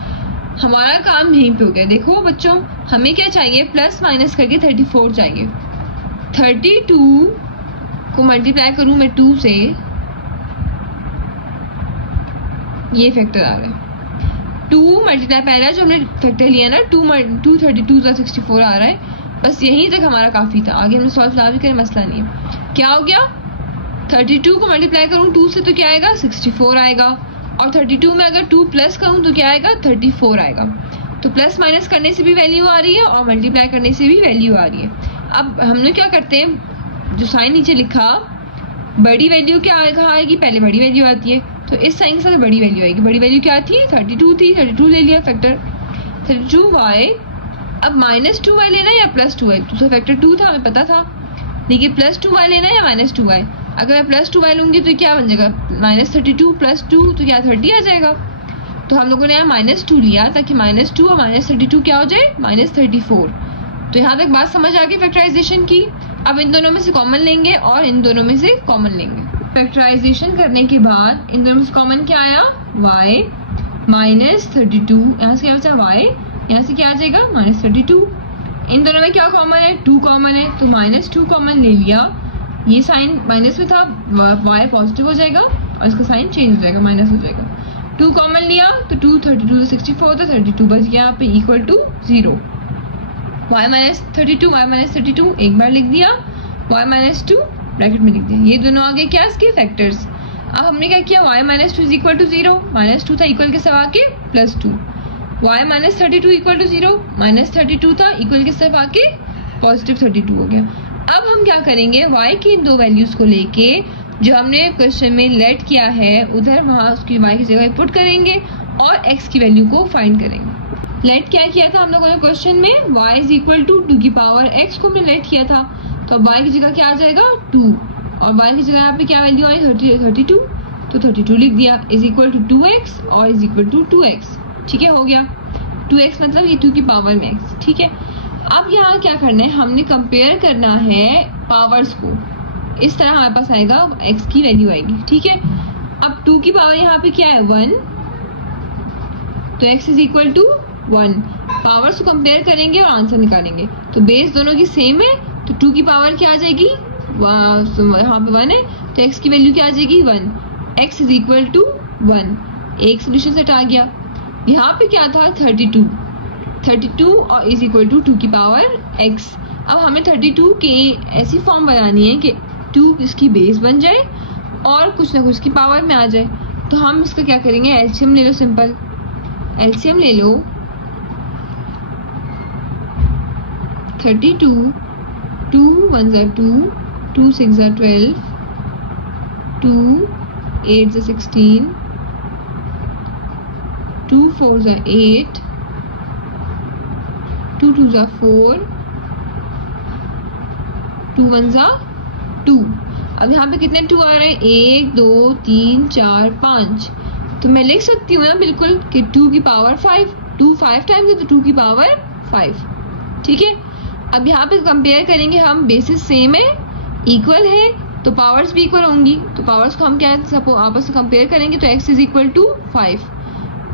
हमारा काम यहीं पे हो गया। देखो बच्चों, हमें क्या चाहिए, प्लस माइनस करके 34 चाहिए। 32 को मल्टीप्लाई करूं मैं 2 से, ये फैक्टर आ रहा है 2 मल्टीप्लाई, पहला जो हमने फैक्टर लिया ना 2 32 + 64 आ रहा है। बस यहीं तक हमारा काफ़ी था, आगे हमने सॉल्व ना भी करें मसला नहीं है। क्या हो गया, 32 को मल्टीप्लाई करूँ 2 से तो क्या आएगा, 64 आएगा, और 32 में अगर 2 प्लस करूँ तो क्या आएगा, 34 आएगा। तो प्लस माइनस करने से भी वैल्यू आ रही है और मल्टीप्लाई करने से भी वैल्यू आ रही है। अब हम लोग क्या करते हैं, जो साइन नीचे लिखा, बड़ी वैल्यू क्या कहाँ आएगी, पहले बड़ी वैल्यू आती है, तो इस साइन के साथ बड़ी वैल्यू आएगी। बड़ी वैल्यू क्या थी, 32 थी, 32 ले लिया फैक्टर, 32y। अब माइनस 2y लेना है या प्लस 2y, दूसरा फैक्टर 2 था हमें पता था, लेकिन प्लस 2y लेना है या माइनस 2y। अगर मैं प्लस 2y लूँगी तो क्या बन जाएगा, माइनस 32 प्लस 2 तो क्या 30 आ जाएगा। तो हम लोगों ने यहाँ माइनस 2 लिया ताकि माइनस 2 और माइनस 32 क्या हो जाए, माइनस 34। तो यहाँ तक बात समझ आ गई फैक्टराइजेशन की। अब इन दोनों में से कॉमन लेंगे और इन दोनों में से कॉमन लेंगे। फैक्टराइजेशन करने के बाद इन दोनों में से कॉमन क्या आया, y माइनस 32, यहाँ से क्या बचा y, यहाँ से क्या आ जाएगा माइनस 32। इन दोनों में क्या कॉमन है, 2 कॉमन है, तो माइनस 2 कॉमन ले लिया, ये साइन माइनस में था, y पॉजिटिव हो जाएगा और इसका साइन चेंज हो जाएगा, माइनस हो जाएगा। 2 कॉमन लिया तो 2 32 64 था, 32 बच गया यहाँ पे इक्वल टू 0। y माइनस 32 एक बार लिख दिया, y माइनस 2 ब्रैकेट में लिख दिया, ये दोनों आ गए क्या इसके फैक्टर्स। अब हमने क्या किया, y minus 2 is equal to 0, minus 2 था इक्वल के सब आके plus 2, y minus 32 equal to 0, minus 32 था इक्वल के सब आके पॉजिटिव 32 हो गया। अब हम क्या करेंगे, y की इन दो वैल्यूज़ को लेके जो हमने क्वेश्चन में लेट किया है उधर वहाँ उसकी y की जगह पुट करेंगे और x की वैल्यू को फाइंड करेंगे। लेट क्या किया था हम लोगों ने क्वेश्चन में, y इज इक्वल टू 2 की पावर x को हमने लेट किया था, तो y की जगह क्या आ जाएगा 2, और y की जगह यहाँ पे क्या वैल्यू आई 32, तो 32 लिख दिया, इज इक्वल टू 2x और इज इक्वल टू 2x। ठीक है, हो गया 2x मतलब ये 2 की पावर में x। ठीक है, अब यहाँ क्या करना है, हमने कंपेयर करना है पावर्स को, इस तरह हमारे पास आएगा x की वैल्यू आएगी। ठीक है, अब 2 की पावर यहाँ पे क्या है 1, तो x is equal to 1, powers को कंपेयर करेंगे और आंसर निकालेंगे, तो बेस दोनों की सेम है, तो 2 की पावर क्या आ जाएगी, यहाँ पे 1 है तो x की वैल्यू क्या आ जाएगी 1, x इज इक्वल टू 1, एक सोल्यूशन सेट आ गया। यहाँ पे क्या था 32 और इज इक्वल टू 2 की पावर x। अब हमें 32 की ऐसी फॉर्म बनानी है कि 2 इसकी बेस बन जाए और कुछ ना कुछ की पावर में आ जाए, तो हम इसका क्या करेंगे, एलसीएम ले लो, सिंपल एलसीएम ले लो, 32, 2 1s are 2, 2 6s are 12, 2 8s are 16, 2 4s are 8, 2 2s are 4, 2 1s are 2। अब यहाँ पे कितने 2 आ रहे हैं? 1 2 3 4 5। तो मैं लिख सकती हूँ ना बिल्कुल कि 2 की पावर 5, 2 5 टाइम्स है तो 2 की पावर 5। ठीक है, अब यहाँ पे कंपेयर करेंगे हम, बेसिस सेम है, इक्वल है, तो पावर्स भी इक्वल होंगी। तो पावर्स को हम क्या आपस में कंपेयर करेंगे तो x इज इक्वल टू 5।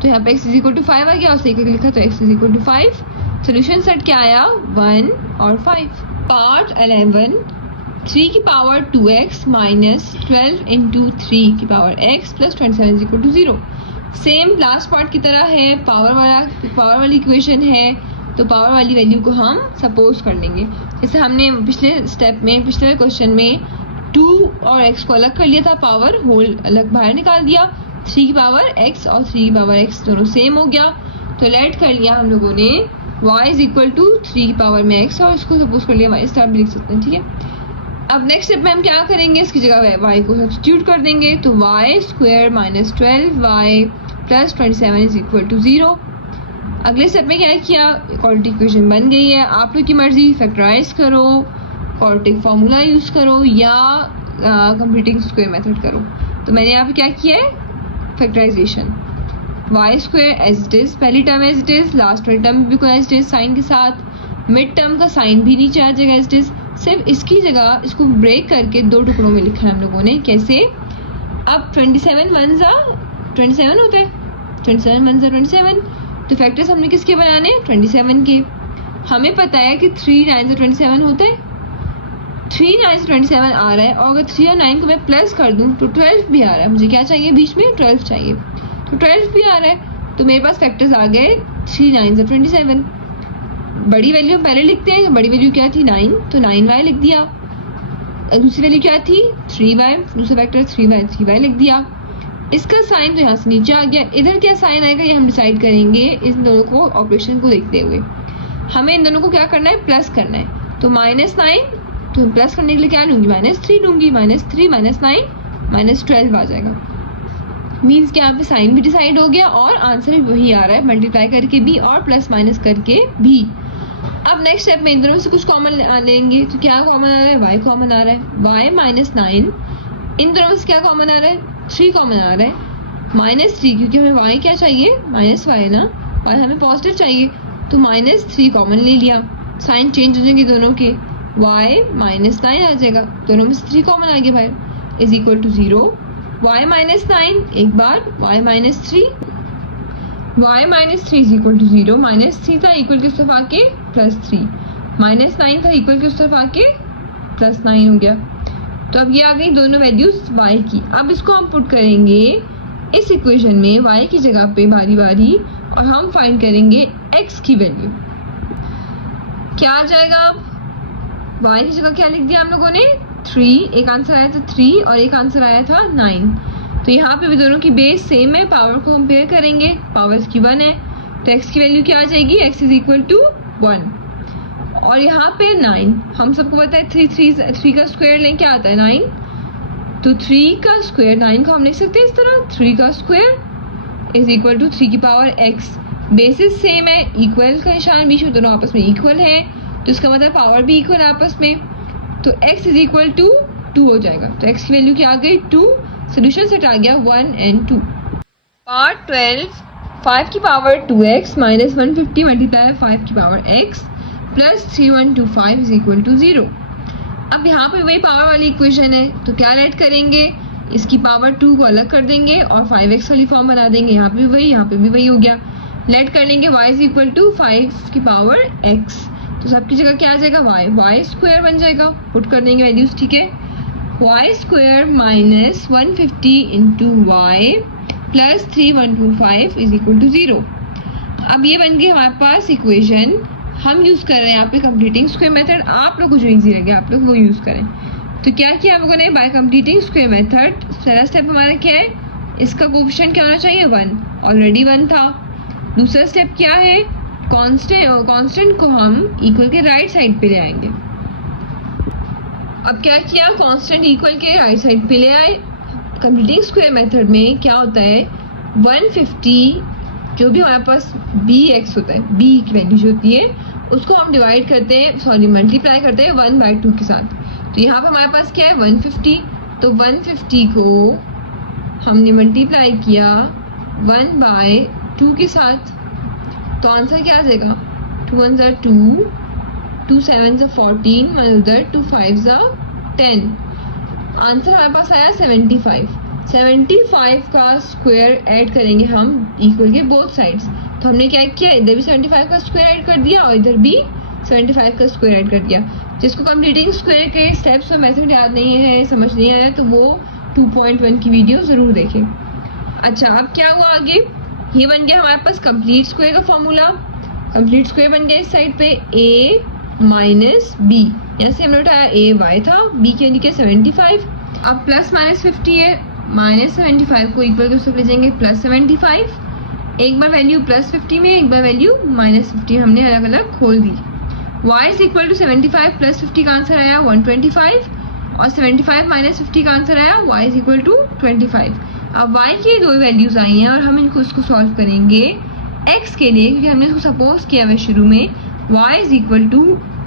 तो यहाँ पे x इज इक्वल टू 5 आ गया और सही करके लिखा तो x is equal to 5। Solution set क्या आया? 1 और 5। पार्ट 11, 3 की पावर 2x माइनस 12 इंटू 3 की power x plus 27 is equal to 0। Same last part की तरह है, पावर वाली इक्वेशन है, तो पावर वाली वैल्यू को हम सपोज कर लेंगे। जैसे हमने पिछले क्वेश्चन में 2 और x को अलग कर लिया था, पावर होल अलग बाहर निकाल दिया, 3 की पावर x और 3 की पावर x दोनों सेम हो गया। तो लेट कर लिया हम लोगों ने y इज इक्वल टू 3 की पावर में x और इसको सपोज कर लिया y स्टार भी लिख सकते हैं। ठीक है, अब नेक्स्ट स्टेप में हम क्या करेंगे, इसकी जगह y को सब्स्टिट्यूट कर देंगे, तो y square minus 12y plus 27 is equal to 0। अगले स्टेप में क्या किया, क्वाड्रेटिक इक्वेशन बन गई है। आप लोग की मर्जी, फैक्टराइज करो, क्वाड्रेटिक फार्मूला यूज़ करो या कंप्यूटिंग स्क्वायर मेथड करो। तो मैंने यहाँ पे क्या किया है, factorization. Y square as it is, पहली टर्म एज इट इज़, लास्ट वाली टर्म भी को एज इट इज़ साइन के साथ, मिड टर्म का साइन भी नीचे आ जाएगा एज इट इज़। सिर्फ इसकी जगह इसको ब्रेक करके 2 टुकड़ों में लिखा है हम लोगों ने। कैसे? अब 27 1s are 27 होता है, 27 1s are 27, तो फैक्टर्स हमने किसके बनाने? 27 के। हमें पता है कि 3 9s are 27 होता है, 3 9s are 27 आ रहा है, और अगर 3 और 9 को मैं प्लस कर दूं तो 12 भी आ रहा है। मुझे क्या चाहिए बीच में? 12 चाहिए, तो 12 भी आ रहा है। तो मेरे पास फैक्टर्स आ गए 3 9s are 27। बड़ी वैल्यू हम पहले लिखते हैं, तो बड़ी वैल्यू क्या थी? 9, तो 9y लिख दिया। दूसरी वैल्यू क्या थी? 3y, दूसरा फैक्टर 3y लिख दिया। इसका साइन तो यहाँ से नीचे आ गया, इधर क्या साइन आएगा ये हम डिसाइड करेंगे इन दोनों को ऑपरेशन को देखते हुए। हमें इन दोनों को क्या करना है? प्लस करना है। तो -9, तो प्लस करने के लिए क्या लूँगी? -3 लूँगी। -3 -9 -12 आ जाएगा। मीन्स कि यहाँ पे साइन भी डिसाइड हो गया और आंसर भी वही आ रहा है, मल्टीप्लाई करके भी और प्लस माइनस करके भी। अब नेक्स्ट स्टेप में इन दोनों से कुछ कॉमन लेंगे, तो क्या कॉमन आ रहा है? y कॉमन आ रहा है, y -9। इन दोनों से क्या कॉमन आ रहा है? 3 कॉमन आ रहा है, -3, क्योंकि हमें y क्या चाहिए? -y ना, y हमें पॉजिटिव चाहिए, तो -3 कॉमन ले लिया। साइन चेंज हो जाएंगे दोनों के, y -9 आ जाएगा, दोनों में से 3 कॉमन आ गया भाई, इज इक्वल टू 0। y -9 एक बार, y -3 इज इक्वल टू 0। -3 था इक्वल के उस तरफ आके +3, -9 था इक्वल के उस तरफ आके +9 हो गया। तो अब ये आ गई दोनों वैल्यूज y की। अब इसको हम पुट करेंगे इस इक्वेशन में y की जगह पे बारी बारी, और हम फाइंड करेंगे x की वैल्यू। क्या आ जाएगा? अब y की जगह क्या लिख दिया हम लोगों ने? 3, एक आंसर आया था 3 और एक आंसर आया था 9। तो यहाँ पे भी दोनों की बेस सेम है, पावर को कंपेयर करेंगे, पावर की 1 है, तो x की वैल्यू क्या आ जाएगी? x is equal to 1। और यहाँ पे 9, हम सबको पता है 3 का स्क्वायर लें क्या आता है? 9। तो 3 का स्क्वायर, 9 को हम लिख सकते हैं इस तरह, 3 का स्क्वायर इज इक्वल टू 3 की पावर x। बेसिस सेम है, इक्वल का निशान बीच में, दोनों आपस में इक्वल है, तो इसका मतलब पावर भी इक्वल है आपस में, तो x इज इक्वल टू 2 हो जाएगा। तो x की वैल्यू क्या आ गई? 2। सोल्यूशन सेट आ गया 1 और 2। पार्ट 12, 5 की पावर 2x माइनस 150 मल्टीप्लाई 5 की power x plus 3125 is equal to 0। अब यहाँ पे वही पावर वाली इक्वेशन है, तो क्या लेट करेंगे? इसकी पावर 2 को अलग कर देंगे और 5x वाली फॉर्म बना देंगे। यहाँ पे भी वही, यहाँ पे भी वही हो गया। लेट कर लेंगे y इज इक्वल टू 5 की पावर x, तो सबकी जगह क्या आ जाएगा? y स्क्वायर बन जाएगा। पुट कर देंगे वैल्यूज, ठीक है। y square minus 150 into y plus 3125 is equal to 0। अब ये बन गई हमारे पास इक्वेशन। हम यूज़ कर रहे हैं यहाँ पे कंप्लीटिंग स्क्वायर मेथड। आप लोग को जो इजी लगे आप लोग वो यूज़ करें। तो क्या किया हम लोगों ने? बाय कंप्लीटिंग स्क्वायर मेथड पहला स्टेप हमारा क्या है? इसका कोएफिशिएंट क्या होना चाहिए? 1, ऑलरेडी 1 था। दूसरा स्टेप क्या है? कांस्टेंट को हम इक्वल के राइट साइड पे ले आएंगे। अब क्या किया, कांस्टेंट इक्वल के राइट साइड पे ले आए। कंप्लीटिंग स्क्वायर मेथड में क्या होता है, 150 जो भी हमारे पास bx होता है, b की वैल्यू जो होती है उसको हम डिवाइड करते हैं, मल्टीप्लाई करते हैं 1/2 के साथ। तो यहाँ पर हमारे पास क्या है 150, तो 150 को हमने मल्टीप्लाई किया 1/2 के साथ, तो आंसर क्या आ जाएगा, 2 1 ज़ा 2, 2 7 ज़ा 14, 1 उधर 2 5 ज़ा 10। आंसर हमारे पास आया 75। 75 का स्क्वायर ऐड करेंगे हम इक्वल के बोथ साइड्स। तो हमने क्या किया, इधर भी 75 का स्क्वायर ऐड कर दिया और इधर भी 75 का स्क्वायर ऐड कर दिया। जिसको कंप्लीटिंग स्क्वायर के स्टेप्स और मेथड याद नहीं है, समझ नहीं आया, तो वो 2.1 की वीडियो ज़रूर देखें। अच्छा, अब क्या हुआ आगे, ये बन गया हमारे पास कंप्लीट स्क्वायर का फॉर्मूला। कंप्लीट स्क्वायर बन गया इस साइड पे a माइनस बी, यहाँ से हमने उठाया a y था, b के लिए 75। अब प्लस माइनस 50 है, माइनस 75 को इक्वल के उसको ले जाएंगे प्लस 75। एक बार वैल्यू प्लस 50 में, एक बार वैल्यू माइनस 50 हमने अलग अलग खोल दी। y is equal to 75 plus 50 का आंसर आया 125 और 75 माइनस 50 का आंसर आया y इज इक्वल टू 25। अब y की दो वैल्यूज आई हैं और हम इनको उसको सॉल्व करेंगे x के लिए, क्योंकि हमने इसको सपोज किया हुआ शुरू में y इज इक्वल टू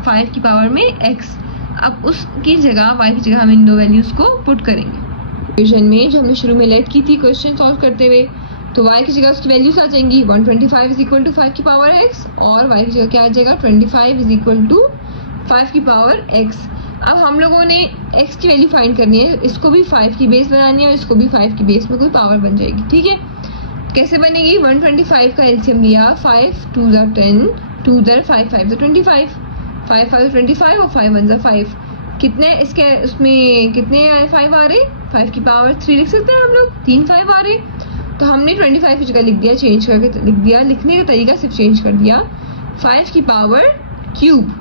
5 की पावर में x। अब उसकी जगह y की जगह हम इन दो वैल्यूज को पुट करेंगे इक्वेशन में जो हमने शुरू में लेट की थी क्वेश्चन सॉल्व करते हुए। तो y की जगह उसकी वैल्यूज आ जाएंगी 125 इज इक्वल टू 5 की पावर x और y की जगह क्या आ जाएगा 25 इज इक्वल टू 5 की पावर x। अब हम लोगों ने x की वैल्यू फाइंड करनी है, इसको भी 5 की बेस बनानी है और इसको भी 5 की बेस में कोई पावर बन जाएगी। ठीक है, कैसे बनेगी, 125 का एलसीएम लिया, 5 2 ज़ा 10, 2 उधर 5 5 ज़ा 25, 5 5 25 और 5 1 ज़ा 5। कितने इसके उसमें कितने 5 आ रहे, 5 की पावर 3 लिख सकते हैं हम लोग, 3 5 आ रहे। तो हमने 25 की जगह लिख दिया, चेंज करके लिख दिया, लिखने का तरीका सिर्फ चेंज कर दिया, 5 की power cube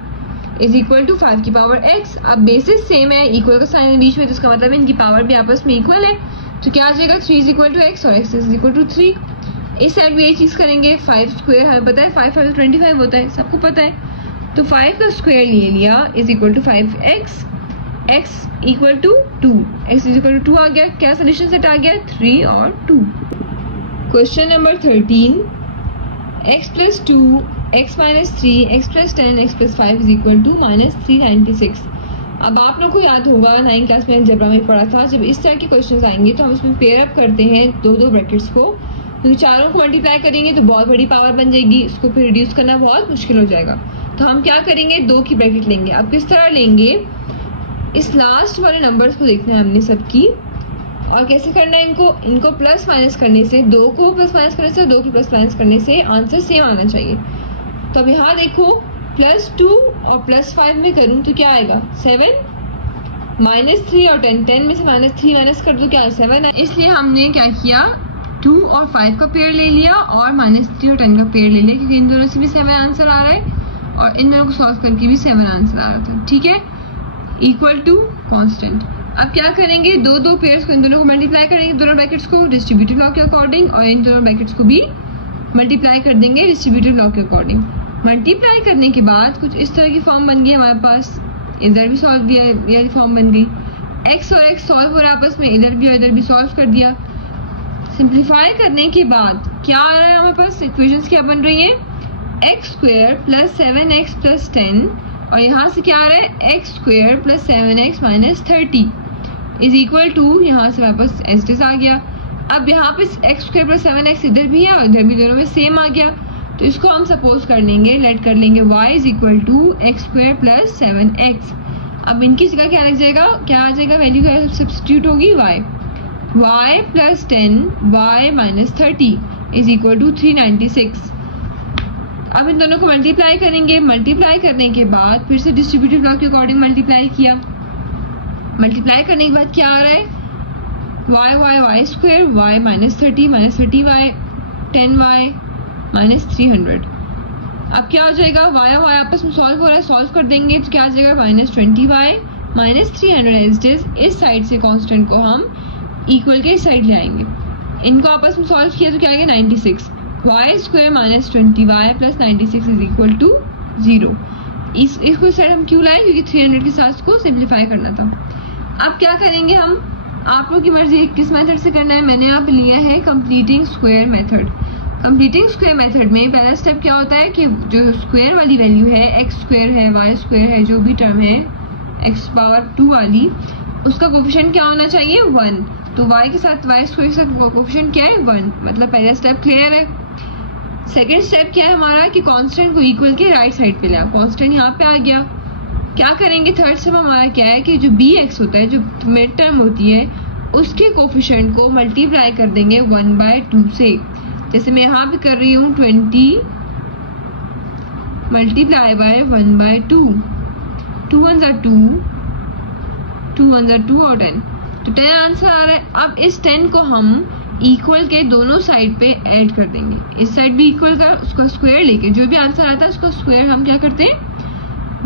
is equal to 5 की पावर x। अब बेसिस सेम है, इक्वल का साइन है बीच में, तो इसका मतलब है इनकी पावर भी आपस में इक्वल है। तो क्या आ जाएगा, 3 इज इक्वल टू x और x इज इक्वल टू 3। इस साइड भी यही चीज़ करेंगे, 5 स्क्वायर हमें पता है 5 5 25 होता है, सबको पता है। तो 5 का स्क्वायर ले लिया is equal to 5x, x equal to 2, x is equal to 2 आ गया। क्या सोल्यूशन सेट आ गया, 3 और 2। Question number 13, x plus 2 x minus 3 x plus 10 x plus 5 is equal to minus 396। अब आप लोग को याद होगा 9th क्लास में अलजेब्रा में पढ़ा था, जब इस तरह के क्वेश्चंस आएंगे तो हम इसमें पेयर अप करते हैं दो दो ब्रैकेट्स को, क्योंकि चारों को मल्टीप्लाई करेंगे तो बहुत बड़ी पावर बन जाएगी, इसको फिर रिड्यूस करना बहुत मुश्किल हो जाएगा। तो हम क्या करेंगे, 2 की ब्रैकेट लेंगे। अब किस तरह लेंगे, इस लास्ट वाले नंबर्स को देखना है हमने सबकी, और कैसे करना है इनको प्लस माइनस करने से, 2 को प्लस माइनस करने से, 2 को प्लस माइनस करने से आंसर सेम आना चाहिए। तो अब यहाँ देखो प्लस 2 और प्लस 5 में करूँ तो क्या आएगा 7, माइनस 3 और 10, 10 में से माइनस 3 माइनस कर दो क्या 7 है। इसलिए हमने क्या किया, 2 और 5 का पेयर ले लिया और माइनस 3 और 10 का पेयर ले लिया, क्योंकि इन दोनों से भी 7 आंसर आ रहा है और इन दोनों को सॉल्व करके भी 7 आंसर आ रहा था। ठीक है, इक्वल टू कांस्टेंट। अब क्या करेंगे, दो पेयर्स को इन दोनों को मल्टीप्लाई करेंगे, दोनों ब्रैकेट्स को डिस्ट्रीब्यूटिव लॉ के अकॉर्डिंग, और इन दोनों ब्रैकेट्स को भी मल्टीप्लाई कर देंगे डिस्ट्रीब्यूटिव लॉ के अकॉर्डिंग। मल्टीप्लाई करने के बाद कुछ इस तरह की फॉर्म बन गई हमारे पास, इधर भी सॉल्व दिया, ये फॉर्म बन गई, x और x सॉल्व हो रहा है आपस में, इधर भी और इधर भी सॉल्व कर दिया। सिंप्लीफाई करने के बाद क्या आ रहा है हमारे पास, इक्वेशंस क्या बन रही हैं, x square plus 7x plus 10, और यहाँ से क्या आ रहा है x square plus 7x minus 30 is equal to, यहाँ से हमारे पास एस डी आ गया। अब यहाँ पे x स्क्वायर प्लस 7x इधर भी है और इधर भी, दोनों में सेम आ गया। तो इसको हम सपोज कर लेंगे, लेट कर लेंगे y is equal to x square plus 7x। अब इनकी जगह क्या लग जाएगा, क्या आ जाएगा, वैल्यू क्या सब्स्टिट्यूट होगी y plus 10 y minus 30 is equal to 396। अब इन दोनों को मल्टीप्लाई करेंगे, मल्टीप्लाई करने के बाद फिर से डिस्ट्रीब्यूटिव लॉ के अकॉर्डिंग मल्टीप्लाई किया। मल्टीप्लाई करने के बाद क्या आ रहा है, y square y minus 30 y 10y minus 300। अब क्या हो जाएगा, y और y आपस में सॉल्व हो रहा है, सॉल्व कर देंगे तो क्या आ जाएगा माइनस 20y माइनस 300 एज इस साइड से कांस्टेंट को हम इक्वल के इस साइड ले आएंगे। इनको आपस में सॉल्व किया तो क्या आएगा 96, y square minus 20y plus 96 is equal to 0। इसको साइड हम क्यों लाए, क्योंकि 300 के साथ को सिंप्लीफाई करना था। अब क्या करेंगे हम, आप लोग की मर्जी किस मेथड से करना है। मैंने यहाँ पे लिया है completing square method. Completing square method में पहला स्टेप क्या होता है कि जो स्क्वायर वाली वैल्यू है, एक्स स्क्वायर है, वाई स्क्वायर है, जो भी टर्म है एक्स पावर 2 वाली, उसका कोफिशिएंट क्या होना चाहिए 1। तो y के साथ वाई स्क्वायर के साथ कोफिशिएंट क्या है 1, मतलब पहला स्टेप क्लियर है। सेकेंड स्टेप क्या है हमारा कि कांस्टेंट को इक्वल के राइट साइड पे ले आओ, कांस्टेंट यहाँ पे आ गया। क्या करेंगे, थर्ड स्टेप हमारा क्या है कि जो bx होता है, जो मिड टर्म होती है, उसके कोफिशिएंट को मल्टीप्लाई कर देंगे 1/2 से। जैसे मैं यहाँ पे कर रही हूँ 20 मल्टीप्लाई बाय 1/2, 2 1 are 2, 2 1 are 2 और 10, तो 10 आंसर आ रहा है। अब इस 10 को हम इक्वल के दोनों साइड पे ऐड कर देंगे। इस साइड भी इक्वल का उसको स्क्वायर लेके जो भी आंसर आता है उसको स्क्वायर हम क्या करते हैं,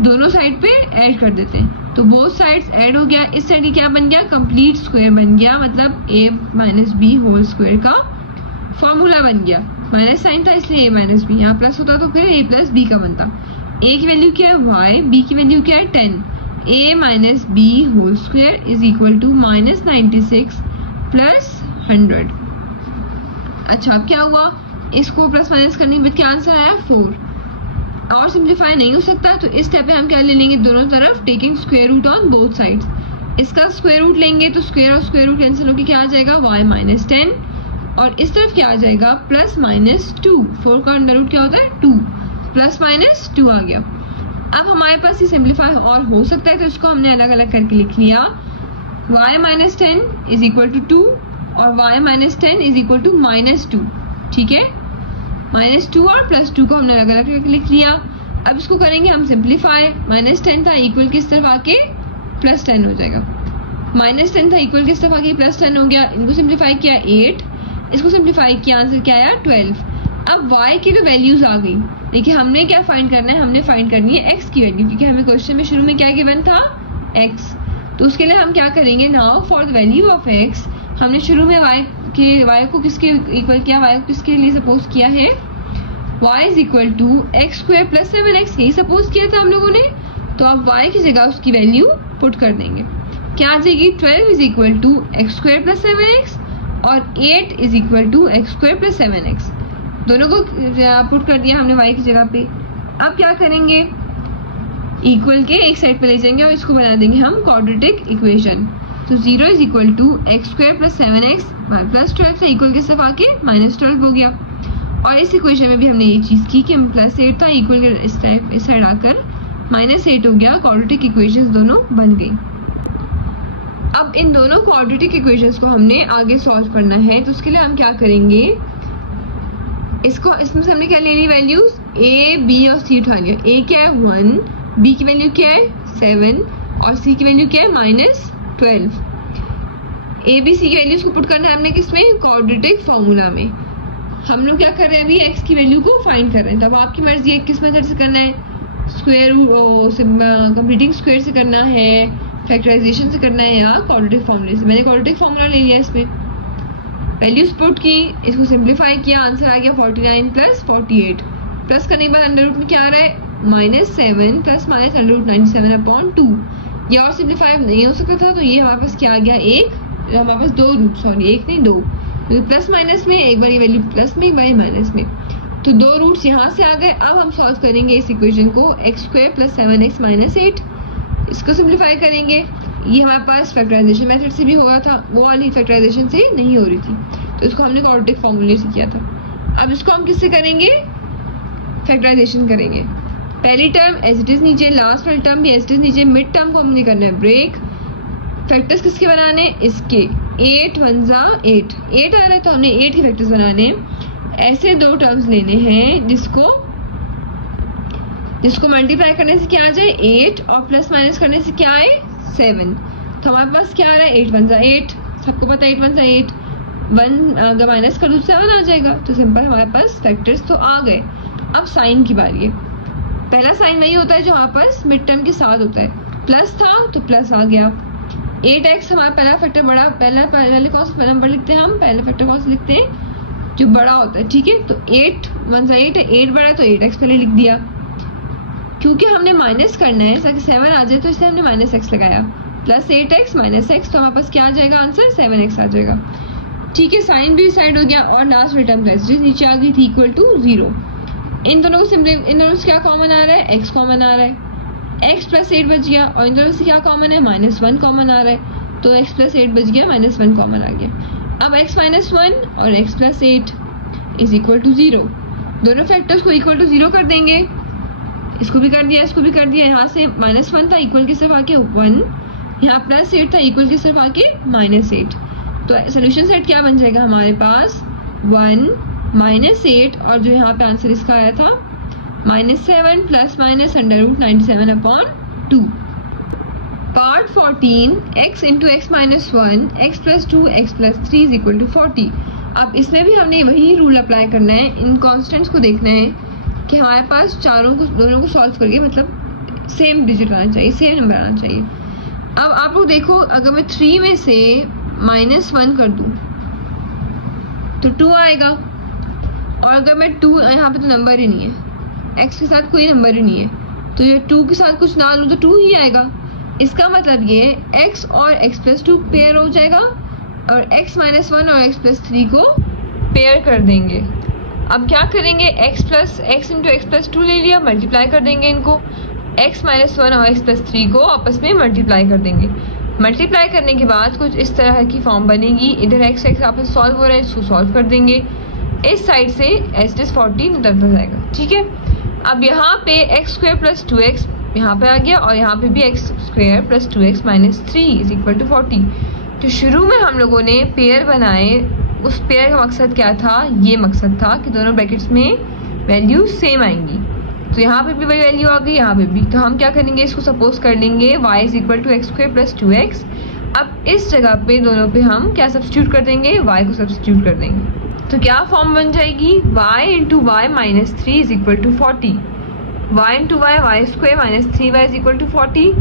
दोनों साइड पे ऐड कर देते हैं। तो बोथ साइड्स ऐड हो गया। इस साइड क्या बन गया, कंप्लीट स्क्वायर बन गया, मतलब a minus B whole square का फॉर्मूला बन गया। माइनस साइन था इसलिए a माइनस बी, यहाँ प्लस होता तो फिर a प्लस बी का बनता। a की वैल्यू क्या है y, b की वैल्यू क्या है 10, a minus B whole square is equal to minus 96 plus 100। अच्छा अब क्या हुआ, इसको प्लस माइनस करने के बाद क्या आंसर आया 4। और सिंप्लीफाई नहीं हो सकता, तो इस स्टेप पे हम क्या ले लेंगे, दोनों तरफ taking square root on both sides. इसका स्क्वायर रूट लेंगे तो स्क्वायर और स्क्वायर रूट कैंसिल होकर क्या आ जाएगा y माइनस 10, और इस तरफ क्या आ जाएगा प्लस माइनस 2। 4 का अंडर रूट क्या होता है 2, प्लस माइनस 2 आ गया। अब हमारे पास ये सिंप्लीफाई और हो सकता है, तो इसको हमने अलग अलग करके लिख लिया। y minus 10 is equal to 2 और y minus 10 is equal to minus 2। ठीक है, माइनस 2 और प्लस 2 को हमने अलग अलग करके लिख लिया। अब इसको करेंगे हम सिंप्लीफाई। माइनस 10 था इक्वल किस तरफ आके प्लस 10 हो जाएगा, माइनस 10 था इक्वल किस तरफ आके प्लस 10 हो गया। इनको सिंप्लीफाई किया 8, इसको सिंप्लीफाई किया, आंसर क्या आया 12। अब y की तो वैल्यूज आ गई, देखिए हमने क्या फाइंड करना है, हमने फाइंड करनी है x की वैल्यू, क्योंकि हमें क्वेश्चन में शुरू में क्या गिवन था x। तो उसके लिए हम क्या करेंगे, now for the value of x, हमने शुरू में y को किसके इक्वल किया, y को किसके लिए सपोज किया है, y is equal to x square plus 7x, यही सपोज किया था हम लोगों ने। तो अब y की जगह उसकी वैल्यू पुट कर देंगे, क्या आ जाएगी 12 is equal to x square plus 7x और 8 is equal to x square plus 7x, दोनों को पुट कर दिया हमने y की जगह पे। अब क्या करेंगे, इक्वल के एक साइड पे ले जाएंगे और इसको बना देंगे हम क्वाड्रेटिक इक्वेशन। तो 0 is equal to x square plus 7x plus 12 से इक्वल के तरफ आके माइनस 12 हो गया। और इस इक्वेशन में भी हमने ये चीज़ की कि हम प्लस 8 था इक्वल के इस साइड आकर माइनस 8 हो गया। क्वाड्रेटिक इक्वेशंस दोनों बन गई। अब इन दोनों क्वाड्रेटिक इक्वेशंस को हमने आगे सॉल्व करना है, तो उसके लिए हम क्या करेंगे, इसमें से हमने क्या ले ली वैल्यूज, a b और c उठा लिया। a क्या है 1, b की वैल्यू क्या है 7 और c की वैल्यू क्या है माइनस 12। a b c की वैल्यूज को पुट करना है हमने किसमें, क्वाड्रेटिक फॉर्मूला में। हम लोग क्या कर रहे हैं अभी, x की वैल्यू को फाइंड कर रहे हैं। तो अब आपकी मर्जी है किस मेथड से करना है, स्क्वायर कंप्लीटिंग स्क्वायर से करना है, फैक्टराइजेशन से करना है, या क्वाड्रेटिक फॉर्मूले से। मैंने क्वाड्रेटिक फॉर्मूला ले लिया, इसमें वैल्यूज पुट की, इसको सिंप्लीफाई किया, आंसर आ गया 49 प्लस 48। प्लस करने के बाद अंडर रूट में क्या आ रहा है minus 7 plus minus under root 97/2। ये और सिंप्लीफाई नहीं हो सकता था, तो ये हमारे पास क्या आ गया हमारे पास 2 रूट, सॉरी 1 नहीं 2, प्लस माइनस में एक बार ये वैल्यू प्लस में एक बार माइनस में, तो 2 रूट्स यहाँ से आ गए। अब हम सॉल्व करेंगे इस इक्वेशन को, x square plus 7x minus 8, इसको सिंप्लीफाई करेंगे। ये हमारे पास फैक्टराइजेशन मेथड से भी हो रहा था, वो वाली फैक्टराइजेशन से नहीं हो रही थी, तो इसको हमने क्वाड्रेटिक फॉर्मूले से किया था। अब इसको हम किससे करेंगे, फैक्टराइजेशन करेंगे। पहली टर्म एज इट इज नीचे, लास्ट वाली टर्म भी एज इट इज नीचे, मिड टर्म को हमने करना है ब्रेक। फैक्टर्स किसके बनाने, इसके 8 1 8, 8 आ रहा है तो हमने 8 के फैक्टर्स बनाने। ऐसे 2 टर्म्स लेने हैं जिसको मल्टीप्लाई करने से क्या आ जाए 8 और प्लस माइनस करने से क्या आए 7। तो हमारे पास क्या आ रहा है 8 1 8, सबको पता है 8 1 8, 1 अगर माइनस कर दूँ 7 आ जाएगा। तो सिंपल हमारे पास फैक्टर्स तो आ गए। अब साइन की बारी है। पहला साइन वही होता है जो हमारे पास मिड टर्म के साथ होता है, प्लस था तो प्लस आ गया। 8x हमारा पहला फैक्टर बड़ा, पहले कौन सा नंबर लिखते हैं हम, पहले फैक्टर कौन सा लिखते हैं जो बड़ा होता है, ठीक है। तो 8 1 8 है, 8 बड़ा है तो 8x पहले लिख दिया। क्योंकि हमने माइनस करना है ताकि 7 आ जाए तो इसलिए हमने -x लगाया, प्लस 8x माइनस x, तो हमारे पास क्या आ जाएगा आंसर 7x आ जाएगा, ठीक है। साइन भी डिसाइड हो गया और लास्ट टर्म प्लस नीचे आ गई थी इक्वल टू 0। इन दोनों को सिंपली, इन दोनों से क्या कॉमन आ रहा है, x कॉमन आ रहा है, x प्लस 8 बच गया, और इन दोनों से क्या कॉमन है, -1 कॉमन आ रहा है, तो x प्लस 8 बच गया, -1 कॉमन आ गया। अब x माइनस 1 और x plus 8 is equal to 0, दोनों फैक्टर्स को इक्वल टू 0 कर देंगे, इसको भी कर दिया, इसको भी कर दिया। यहाँ से -1 था इक्वल की सिर्फ आके 1, यहाँ प्लस 8 था इक्वल की सिर्फ आके -8, तो सोल्यूशन सेट क्या बन जाएगा हमारे पास 1 -8, और जो यहाँ पे आंसर इसका आया था -7 plus minus √97/2। Part 14 x into x minus 1 x plus 2 x plus 3 is equal to 40। अब इसमें भी हमने वही रूल अप्लाई करना है, इन कॉन्स्टेंट्स को देखना है कि हमारे पास चारों को, दोनों को सॉल्व करके मतलब सेम डिजिट आना चाहिए, सेम नंबर आना चाहिए। अब आप लोग देखो, अगर मैं 3 में से -1 कर दूं तो 2 आएगा, और अगर मैं 2, यहाँ पे तो नंबर ही नहीं है, x के साथ कोई नंबर ही नहीं है, तो ये 2 के साथ कुछ ना लूँ तो 2 ही आएगा। इसका मतलब ये x और x प्लस 2 पेयर हो जाएगा, और x माइनस 1 और x प्लस 3 को पेयर कर देंगे। अब क्या करेंगे, x इंटू x प्लस 2 ले लिया, मल्टीप्लाई कर देंगे इनको, x माइनस 1 और x प्लस 3 को आपस में मल्टीप्लाई कर देंगे। मल्टीप्लाई करने के बाद कुछ इस तरह की फॉर्म बनेगी, इधर x आपस सॉल्व हो रहा है, इसको सॉल्व कर देंगे, इस साइड से s 40 निकलता जाएगा, ठीक है। अब यहाँ पे x² प्लस 2x यहाँ पे आ गया, और यहाँ पे भी x² plus 2x minus 3 is equal to 40। तो शुरू में हम लोगों ने पेयर बनाए, उस पेयर का मकसद क्या था, ये मकसद था कि दोनों ब्रैकेट्स में वैल्यू सेम आएंगी। तो यहाँ पे भी वही वैल्यू आ गई, यहाँ पे भी, तो हम क्या करेंगे, इसको सपोज कर लेंगे y is equal to x² plus 2x। अब इस जगह पे दोनों पे हम क्या सब्स्टिट्यूट कर देंगे, y को सब्स्टिट्यूट कर देंगे, तो क्या फॉर्म बन जाएगी, y into y minus 3 is equal to 40, y into y y² minus 3y is equal to 40।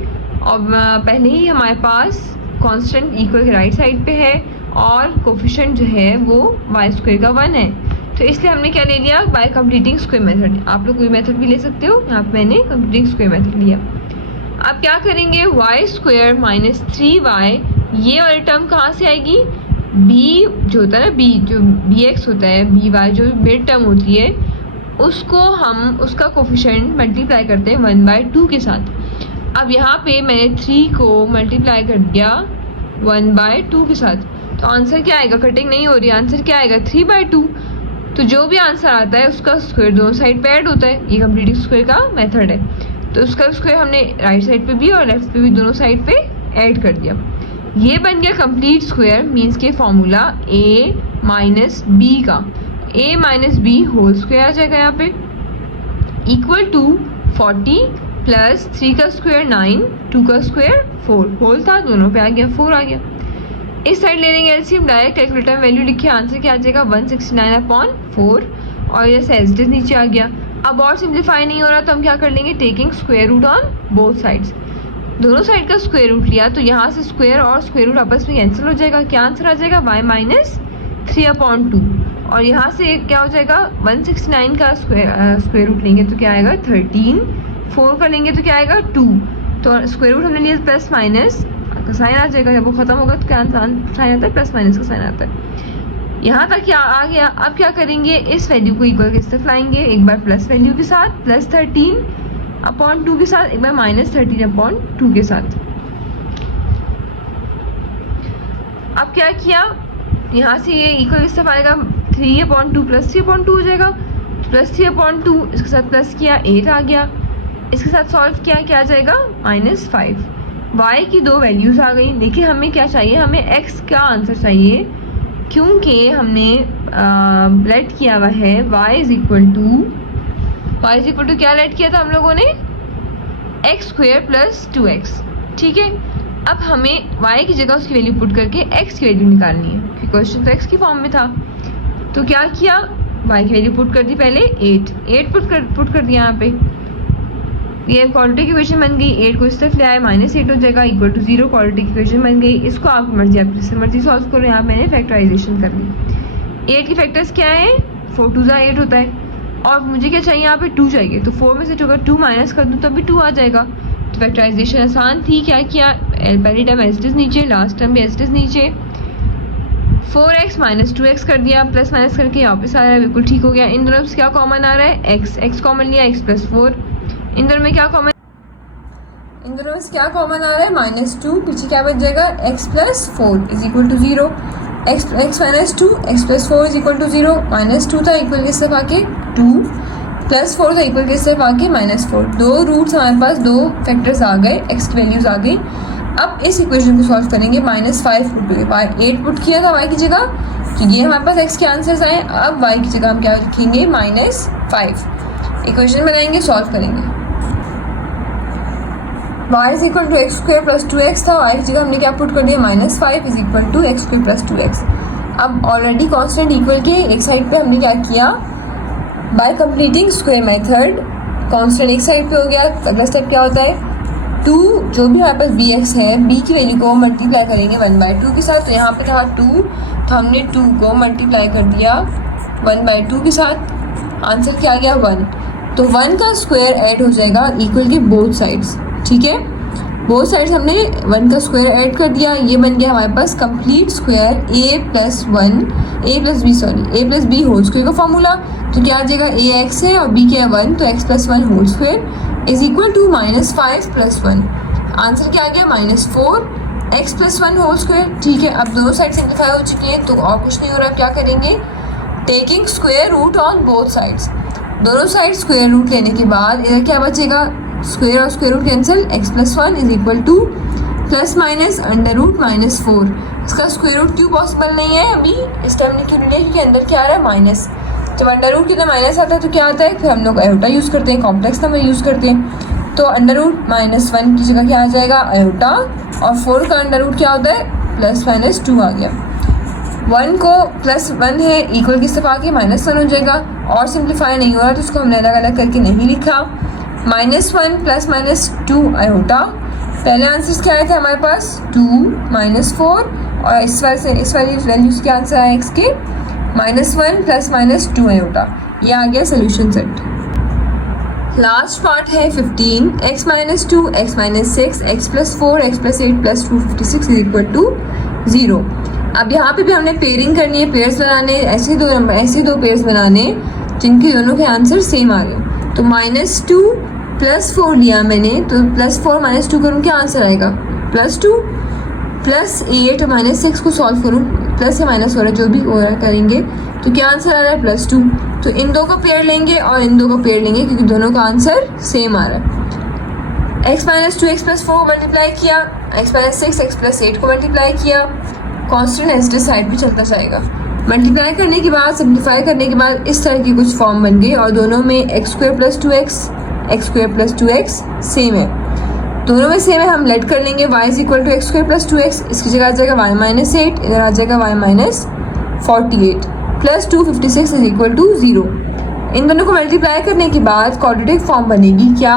और पहले ही हमारे पास कांस्टेंट इक्वल राइट साइड पे है, और कोफिशिएंट जो है वो y² का 1 है, तो इसलिए हमने क्या ले लिया, बाय कंप्लीटिंग स्क्वायर मेथड। आप लोग कोई मेथड भी ले सकते हो, यहाँ पे मैंने कंप्लीटिंग स्क्वायर मेथड लिया। अब क्या करेंगे, y² माइनस 3y, ये वाली टर्म कहाँ से आएगी, b जो होता है ना, b जो bx होता है, by जो मिड टर्म होती है, उसको हम उसका कोफिशिएंट मल्टीप्लाई करते हैं 1/2 के साथ। अब यहाँ पे मैंने 3 को मल्टीप्लाई कर दिया 1/2 के साथ, तो आंसर क्या आएगा, कटिंग नहीं हो रही, आंसर क्या आएगा 3/2। तो जो भी आंसर आता है उसका स्क्वायर दोनों साइड पे ऐड होता है, ये कंप्लीटिंग स्क्वायर का मेथड है। तो उसका स्क्वायर हमने राइट साइड पे भी और लेफ्ट पे भी दोनों साइड पे ऐड कर दिया, ये बन गया कंप्लीट स्क्वायर, मीन्स के फॉर्मूला a माइनस बी का, a minus B whole square आ जाएगा यहाँ पे, इक्वल टू 40 प्लस 3 का स्क्वायर 9, 2 का स्क्वायर 4, होल था दोनों पे आ गया 4 आ गया। इस साइड ले लेंगे एलसीएम, डायरेक्ट कैलकुलेटर में वैल्यू लिखिए, आंसर क्या आ जाएगा 169/4, और जैसे एज इट इज नीचे आ गया। अब और सिंप्लीफाई नहीं हो रहा तो हम क्या कर लेंगे, taking square root on both sides, दोनों साइड का स्क्वायर रूट लिया, तो यहाँ से स्क्वायर और स्क्वायर रूट आपस में कैंसिल हो जाएगा, क्या आंसर आ जाएगा y माइनस 3/2, और यहाँ से क्या हो जाएगा 169 का स्क्वायर रूट लेंगे तो क्या आएगा 13, 4 का लेंगे तो क्या आएगा 2, तो स्क्वायर रूट हमने लिया प्लस माइनस का साइन आ जाएगा, जब वो खत्म होगा तो क्या साइन आता है, प्लस माइनस का साइन आता है। यहाँ तक क्या आ गया। अब क्या करेंगे, इस वैल्यू को इक्वल किस तरफ लाएंगे, एक बार प्लस वैल्यू के साथ प्लस 13/2 के साथ, एक बार माइनस 13/2 के साथ। अब क्या किया, यहाँ से ये इक्वल किस तरफ आएगा, 3/2 प्लस 3/2 हो जाएगा, प्लस 3/2 इसके साथ प्लस किया 8 आ गया, इसके साथ सॉल्व किया क्या आ जाएगा -5। y की 2 वैल्यूज आ गई, लेकिन हमें क्या चाहिए, हमें x का आंसर चाहिए, क्योंकि हमने लेट किया हुआ है y इज इक्वल टू क्या लेट किया था हम लोगों ने, x² प्लस 2x, ठीक है। अब हमें y की जगह उसकी वैल्यू पुट करके x की वैल्यू निकालनी है, क्योंकि क्वेश्चन तो x की फॉर्म में था। तो क्या किया, y की वैल्यू पुट कर दी, पहले 8 पुट कर दिया यहाँ पे, ये क्वाड्रेटिक इक्वेशन बन गई, 8 को इस तरफ ले आए -8 हो जाएगा, इक्वल टू 0 क्वाड्रेटिक इक्वेशन बन गई। इसको आप मर्जी, आप जिससे मर्जी सॉल्व करो, यहाँ मैंने फैक्टराइजेशन कर ली। 8 के फैक्टर्स क्या है? 4 2 ज़ा 8 होता है और मुझे क्या चाहिए? यहाँ पे 2 चाहिए, तो 4 में से अगर 2 माइनस कर दूँ तब भी 2 आ जाएगा। तो फैक्टराइजेशन आसान थी। क्या किया? पहली टर्म एज इट इज नीचे, लास्ट टर्म भी एज इट इज नीचे। 4x माइनस 2x कर दिया, प्लस माइनस करके वापस आ रहा है, बिल्कुल ठीक हो गया। इन दोनों से क्या कॉमन आ रहा है? x कॉमन लिया, x प्लस 4। इन दोनों में क्या कॉमन आ रहा है? -2। पीछे क्या बच जाएगा? x plus 4 is equal to 0। x minus 2, x plus 4 is equal to 0। -2 था इक्वल के सिर्फ आके 2, प्लस 4 था इक्वल के सिर्फ आके -4। दो रूट्स हमारे पास, दो फैक्टर्स आ गए, x की वैल्यूज आ गई। अब इस इक्वेशन को सॉल्व करेंगे। -5 पुट करके 8 पुट किया था y की जगह, तो ये हमारे पास x के आंसर्स आए। अब y की जगह हम क्या लिखेंगे? -5। इक्वेशन बनाएंगे, सॉल्व करेंगे। y is equal to x square plus 2x था, y की जगह हमने क्या पुट कर दिया? -5 is equal to x square plus 2x। अब ऑलरेडी कांस्टेंट इक्वल के एक साइड पे हमने क्या किया? Bye completing square method constant एक साइड पे हो गया। अगला स्टेप क्या होता है? 2 जो भी हमारे पास bx है, b की वैल्यू को मल्टीप्लाई करेंगे 1/2 के साथ। तो यहाँ पे था 2, तो हमने 2 को मल्टीप्लाई कर दिया 1/2 के साथ। आंसर क्या आ गया? 1। तो 1 का स्क्वायर ऐड हो जाएगा इक्वल के बोथ साइड्स, ठीक है। बोथ साइड्स हमने 1 का स्क्वायर ऐड कर दिया, ये बन गया हमारे पास complete square a plus b whole square का फॉर्मूला। तो क्या आ जाएगा? a x है और b क्या है? 1, तो x plus 1 whole square is equal to -5 plus 1। Answer क्या आ गया? -4 x प्लस 1 होल स्क्वायर, ठीक है। अब दोनों साइड सिंप्लीफाई हो चुकी है, तो और कुछ नहीं हो रहा। क्या करेंगे? Taking square root on both sides. दोनों साइड स्क्वायर रूट लेने के बाद इधर क्या बचेगा? स्क्वायर और square root cancel, x plus 1 is equal to plus minus under root -4। इसका स्क्वायर रूट क्यों पॉसिबल नहीं है अभी इस टाइम ने? क्यों नहीं लिया? क्योंकि अंदर क्या आ रहा है? माइनस। जब अंडर रूट कितना माइनस आता है तो क्या आता है? फिर हम लोग आयोटा यूज़ करते हैं, कॉम्प्लेक्स नंबर यूज़ करते हैं। तो अंडर रूट -1 की जगह क्या आ जाएगा? आयोटा। और 4 का अंडर रूट क्या होता है? +-2 आ गया। 1 को +1 है इक्वल की तरफ आके -1 हो जाएगा। और सिंप्लीफाई नहीं हो रहा तो उसको हमने अलग अलग करके नहीं लिखा। -1 + -2 आयोटा। पहले आंसर्स क्या आए थे हमारे पास? 2 -4 और इस वाली वैल्यूज के आंसर आए x के -1 + -2 आयोटा। ये आ गया सोल्यूशन सेट। लास्ट पार्ट है 15 x - 2 x - 6 x + 4 x + 8 + 2 56 is equal to 0। अब यहाँ पे भी हमने पेयरिंग करनी है, पेयर्स बनाने, ऐसे दो पेयर्स बनाने जिनके दोनों के आंसर सेम आ रहे। तो -2 + 4 लिया मैंने, तो +4 - 2 करूँ क्या आंसर आएगा? +2 +8 - 6 को सॉल्व करूँ, प्लस या माइनस हो रहा है जो भी हो रहा है करेंगे, तो क्या आंसर आ रहा है? +2। तो इन दो को पेयर लेंगे और इन दो को पेयर लेंगे क्योंकि दोनों का आंसर सेम आ रहा है। x - 2 x + 4 को मल्टीप्लाई किया, x - 6 x + 8 को मल्टीप्लाई किया, कांस्टेंट एज साइड भी चलता जाएगा। मल्टीप्लाई करने के बाद, सिंप्लीफाई करने के बाद इस तरह की कुछ फॉर्म बन गई और दोनों में x² + 2x x² + 2x same है, दोनों में सेम है। हम लेट कर लेंगे y = x² + 2x, इसकी जगह आ जाएगा y - 8, इधर आ जाएगा y - 48 + 2 56 इज इक्वल टू 0। इन दोनों को मल्टीप्लाई करने के बाद क्वाड्रेटिक फॉर्म बनेगी क्या?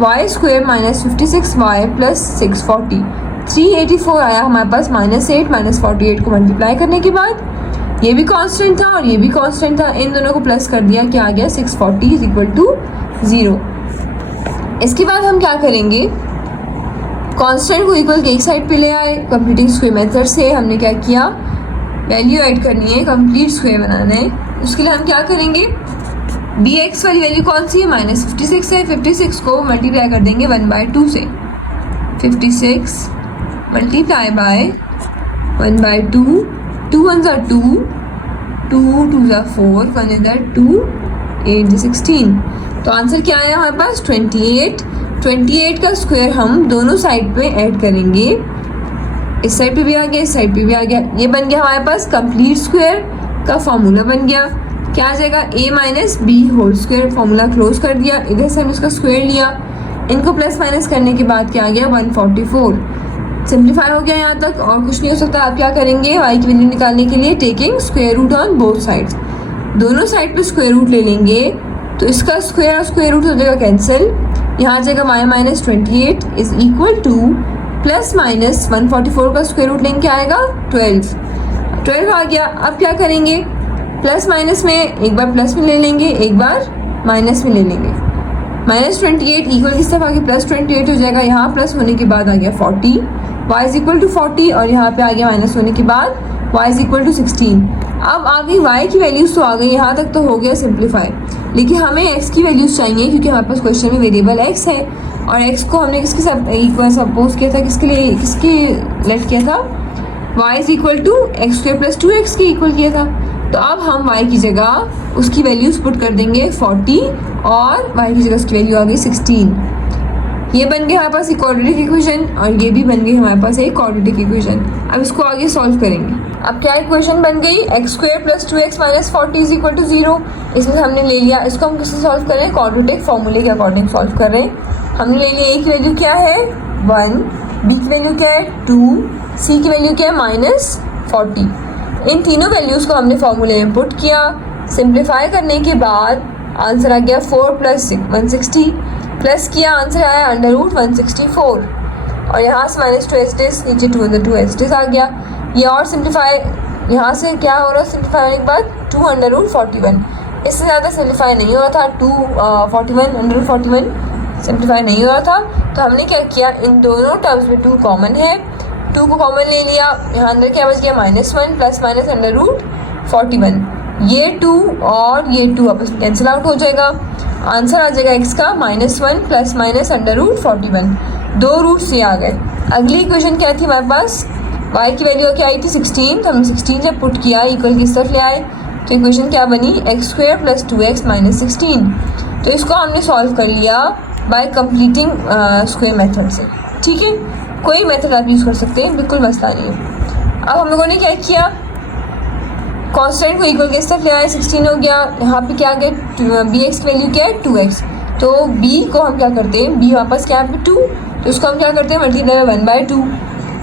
y² - 56y + 640 384 आया हमारे पास। -8 - 48 को मल्टीप्लाई करने के बाद ये भी कांस्टेंट था और ये भी कांस्टेंट था, इन दोनों को प्लस कर दिया, क्या आ गया? 640 इज इक्वल टू 0। इसके बाद हम क्या करेंगे? कांस्टेंट को इक्वल के एक साइड पे ले आए। कंप्लीटिंग स्क्वायर मेथड से हमने क्या किया? वैल्यू ऐड करनी है, कंप्लीट स्क्वायर बनाना है। उसके लिए हम क्या करेंगे? bx वाली वैल्यू कौन सी है? -56 है। 56 को मल्टीप्लाई कर देंगे 1/2 से। 56 मल्टीप्लाई बाय 1/2, 2 1 = 2, 2 2 = 4, 1 = 2, 8 = 16। तो आंसर क्या आया हमारे पास? 28। 28 का स्क्वायर हम दोनों साइड पे ऐड करेंगे, इस साइड पे भी आ गया, इस साइड पे भी आ गया। ये बन गया हमारे पास कंप्लीट स्क्वायर का फॉर्मूला बन गया। क्या आ जाएगा? a - b whole square. Formula close कर दिया, इधर से हमने उसका स्क्वायर लिया, इनको प्लस माइनस करने के बाद क्या आ गया? 144। सिंप्लीफाई हो गया यहाँ तक और कुछ नहीं हो सकता। आप क्या करेंगे? y की वैल्यू निकालने के लिए taking square root on both sides, दोनों साइड पे स्क्वायर रूट ले लेंगे, तो इसका स्क्वायर और स्क्वायर रूट हो जाएगा कैंसिल। यहाँ आ जाएगा y - 28 इज इक्वल टू +- 144 का स्क्वायर रूट लेंगे आएगा 12 आ गया। अब क्या करेंगे? प्लस माइनस में एक बार प्लस में ले लेंगे, एक बार माइनस में ले लेंगे। -28 इक्वल किस तरफ आ गया, +28 हो जाएगा। यहाँ प्लस होने के बाद आ गया 40, y इज इक्वल टू 40, और यहाँ पे आ गया माइनस होने के बाद y इज इक्वल टू 16। अब आ गई y की वैल्यूज तो आ गई, यहाँ तक तो हो गया सिंप्लीफाई, लेकिन हमें x की वैल्यूज चाहिए क्योंकि हमारे पास क्वेश्चन में वेरिएबल x है, और x को हमने किसके साथ इक्वल सपोज किया था, किसके लिए, किसके लेट किया था, y is equal to x² + 2x के इक्वल किया था। तो अब हम y की जगह उसकी वैल्यूज पुट कर देंगे 40, और y की जगह उसकी वैल्यू आ गई 16। ये बन गया हमारे पास एक क्वाड्रेटिक इक्वेशन, और ये भी बन गई हमारे पास एक क्वाड्रेटिक इक्वेशन। अब इसको आगे सॉल्व करेंगे। अब क्या इक्वेशन बन गई, x² + 2x - 40 is equal to 0। इसमें हमने ले लिया, इसको हम किससे सॉल्व कर रहे हैं, क्वाड्रेटिक फॉर्मूले के अकॉर्डिंग सॉल्व कर रहे हैं। हमने ले लिया a की वैल्यू क्या है 1, b की वैल्यू क्या है 2, c की वैल्यू क्या है -40। इन तीनों वैल्यूज़ को हमने फॉर्मूले में पुट किया। सिंप्लीफाई करने के बाद आंसर आ गया 4 + 160, प्लस किया आंसर आया √164, और यहाँ से -2 नीचे 2 आ गया। ये और सिंप्लीफाई, यहाँ से क्या हो रहा है सिंप्लीफाई होने के बाद 241, इससे ज़्यादा सिंप्लीफाई नहीं हो रहा था, 241 सिंप्लीफाई नहीं हो रहा था। तो हमने क्या किया, इन दोनों टर्म्स में 2 कॉमन है, 2 को कॉमन ले लिया। यहाँ अंदर क्या बच गया -1 ± √41। ये 2 और ये 2 आपस में कैंसिल आउट हो जाएगा, आंसर आ जाएगा x का -1 ± √41। 2 रूट्स ये आ गए। अगली इक्वेशन क्या थी हमारे पास, y की वैल्यू क्या आई थी 16, तो हमने 16 जब पुट किया इक्वल किस तरफ ले आए, तो इक्वेशन क्या बनी x² + 2x - 16। तो इसको हमने सॉल्व कर लिया बाय कंप्लीटिंग स्क्वायर मेथड से। ठीक है, कोई मेथड आप यूज़ कर सकते हैं, बिल्कुल मसला नहीं है। अब हम लोगों ने क्या किया, कांस्टेंट को इक्वल किस तरफ ले आए, 16 हो गया। यहाँ पे क्या आ गया, bx की वैल्यू क्या है 2x, तो b को हम क्या करते हैं, b वापस क्या है 2, तो इसको हम क्या करते हैं मल्टीप्लाई बाय 1/2,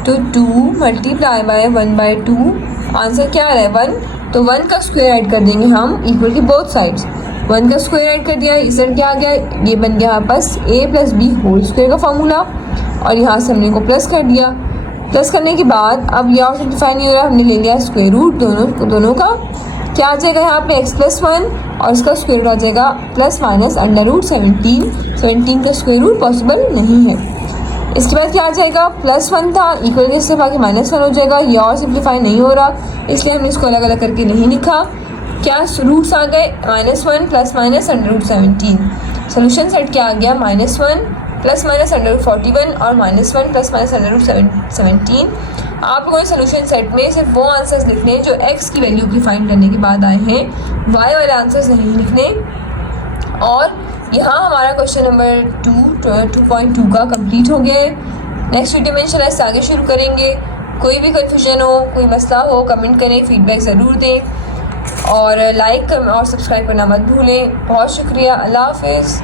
तो 2 मल्टीप्लाई बाय 1/2, आंसर क्या आ रहा है 1। तो 1 का स्क्वायर ऐड कर देंगे हम इक्वल टू बोथ साइड्स, 1 का स्क्वायर ऐड कर दिया, इस साइड क्या आ गया, ये बन गया हमारे पास a + b होल स्क्वायर का फॉर्मूला, और यहाँ से हमने को प्लस कर दिया। प्लस करने के बाद अब ये और सिंप्लीफाई नहीं हो रहा, हमने ले लिया स्क्वायर रूट दोनों का, क्या आ जाएगा यहाँ पे x + 1, और इसका स्क्वायर रूट आ जाएगा ±√17। 17 का स्क्वायर रूट पॉसिबल नहीं है। इसके बाद क्या आ जाएगा, +1 था इक्वल के सिर्फ आगे -1 हो जाएगा। ये और सिंप्लीफाई नहीं हो रहा, इसलिए हमने इसको अलग अलग करके नहीं लिखा। क्या रूट्स आ गए, -1 ±√17। सोल्यूशन सेट क्या आ गया, -1 ±√41 और -1 ±√17। आप लोगों ने सोल्यूशन सेट में सिर्फ वो आंसर्स लिखने हैं जो x की वैल्यू की फाइंड करने के बाद आए हैं, y वाले आंसर्स नहीं लिखने। और यहाँ हमारा क्वेश्चन नंबर 2.2 का कंप्लीट हो गया है। नेक्स्ट वीडियो में इंशाल्लाह इससे आगे शुरू करेंगे। कोई भी कन्फ्यूजन हो, कोई मसला हो, कमेंट करें, फीडबैक ज़रूर दें, और लाइक और सब्सक्राइब करना मत भूलें। बहुत शुक्रिया, अल्लाह हाफिज़।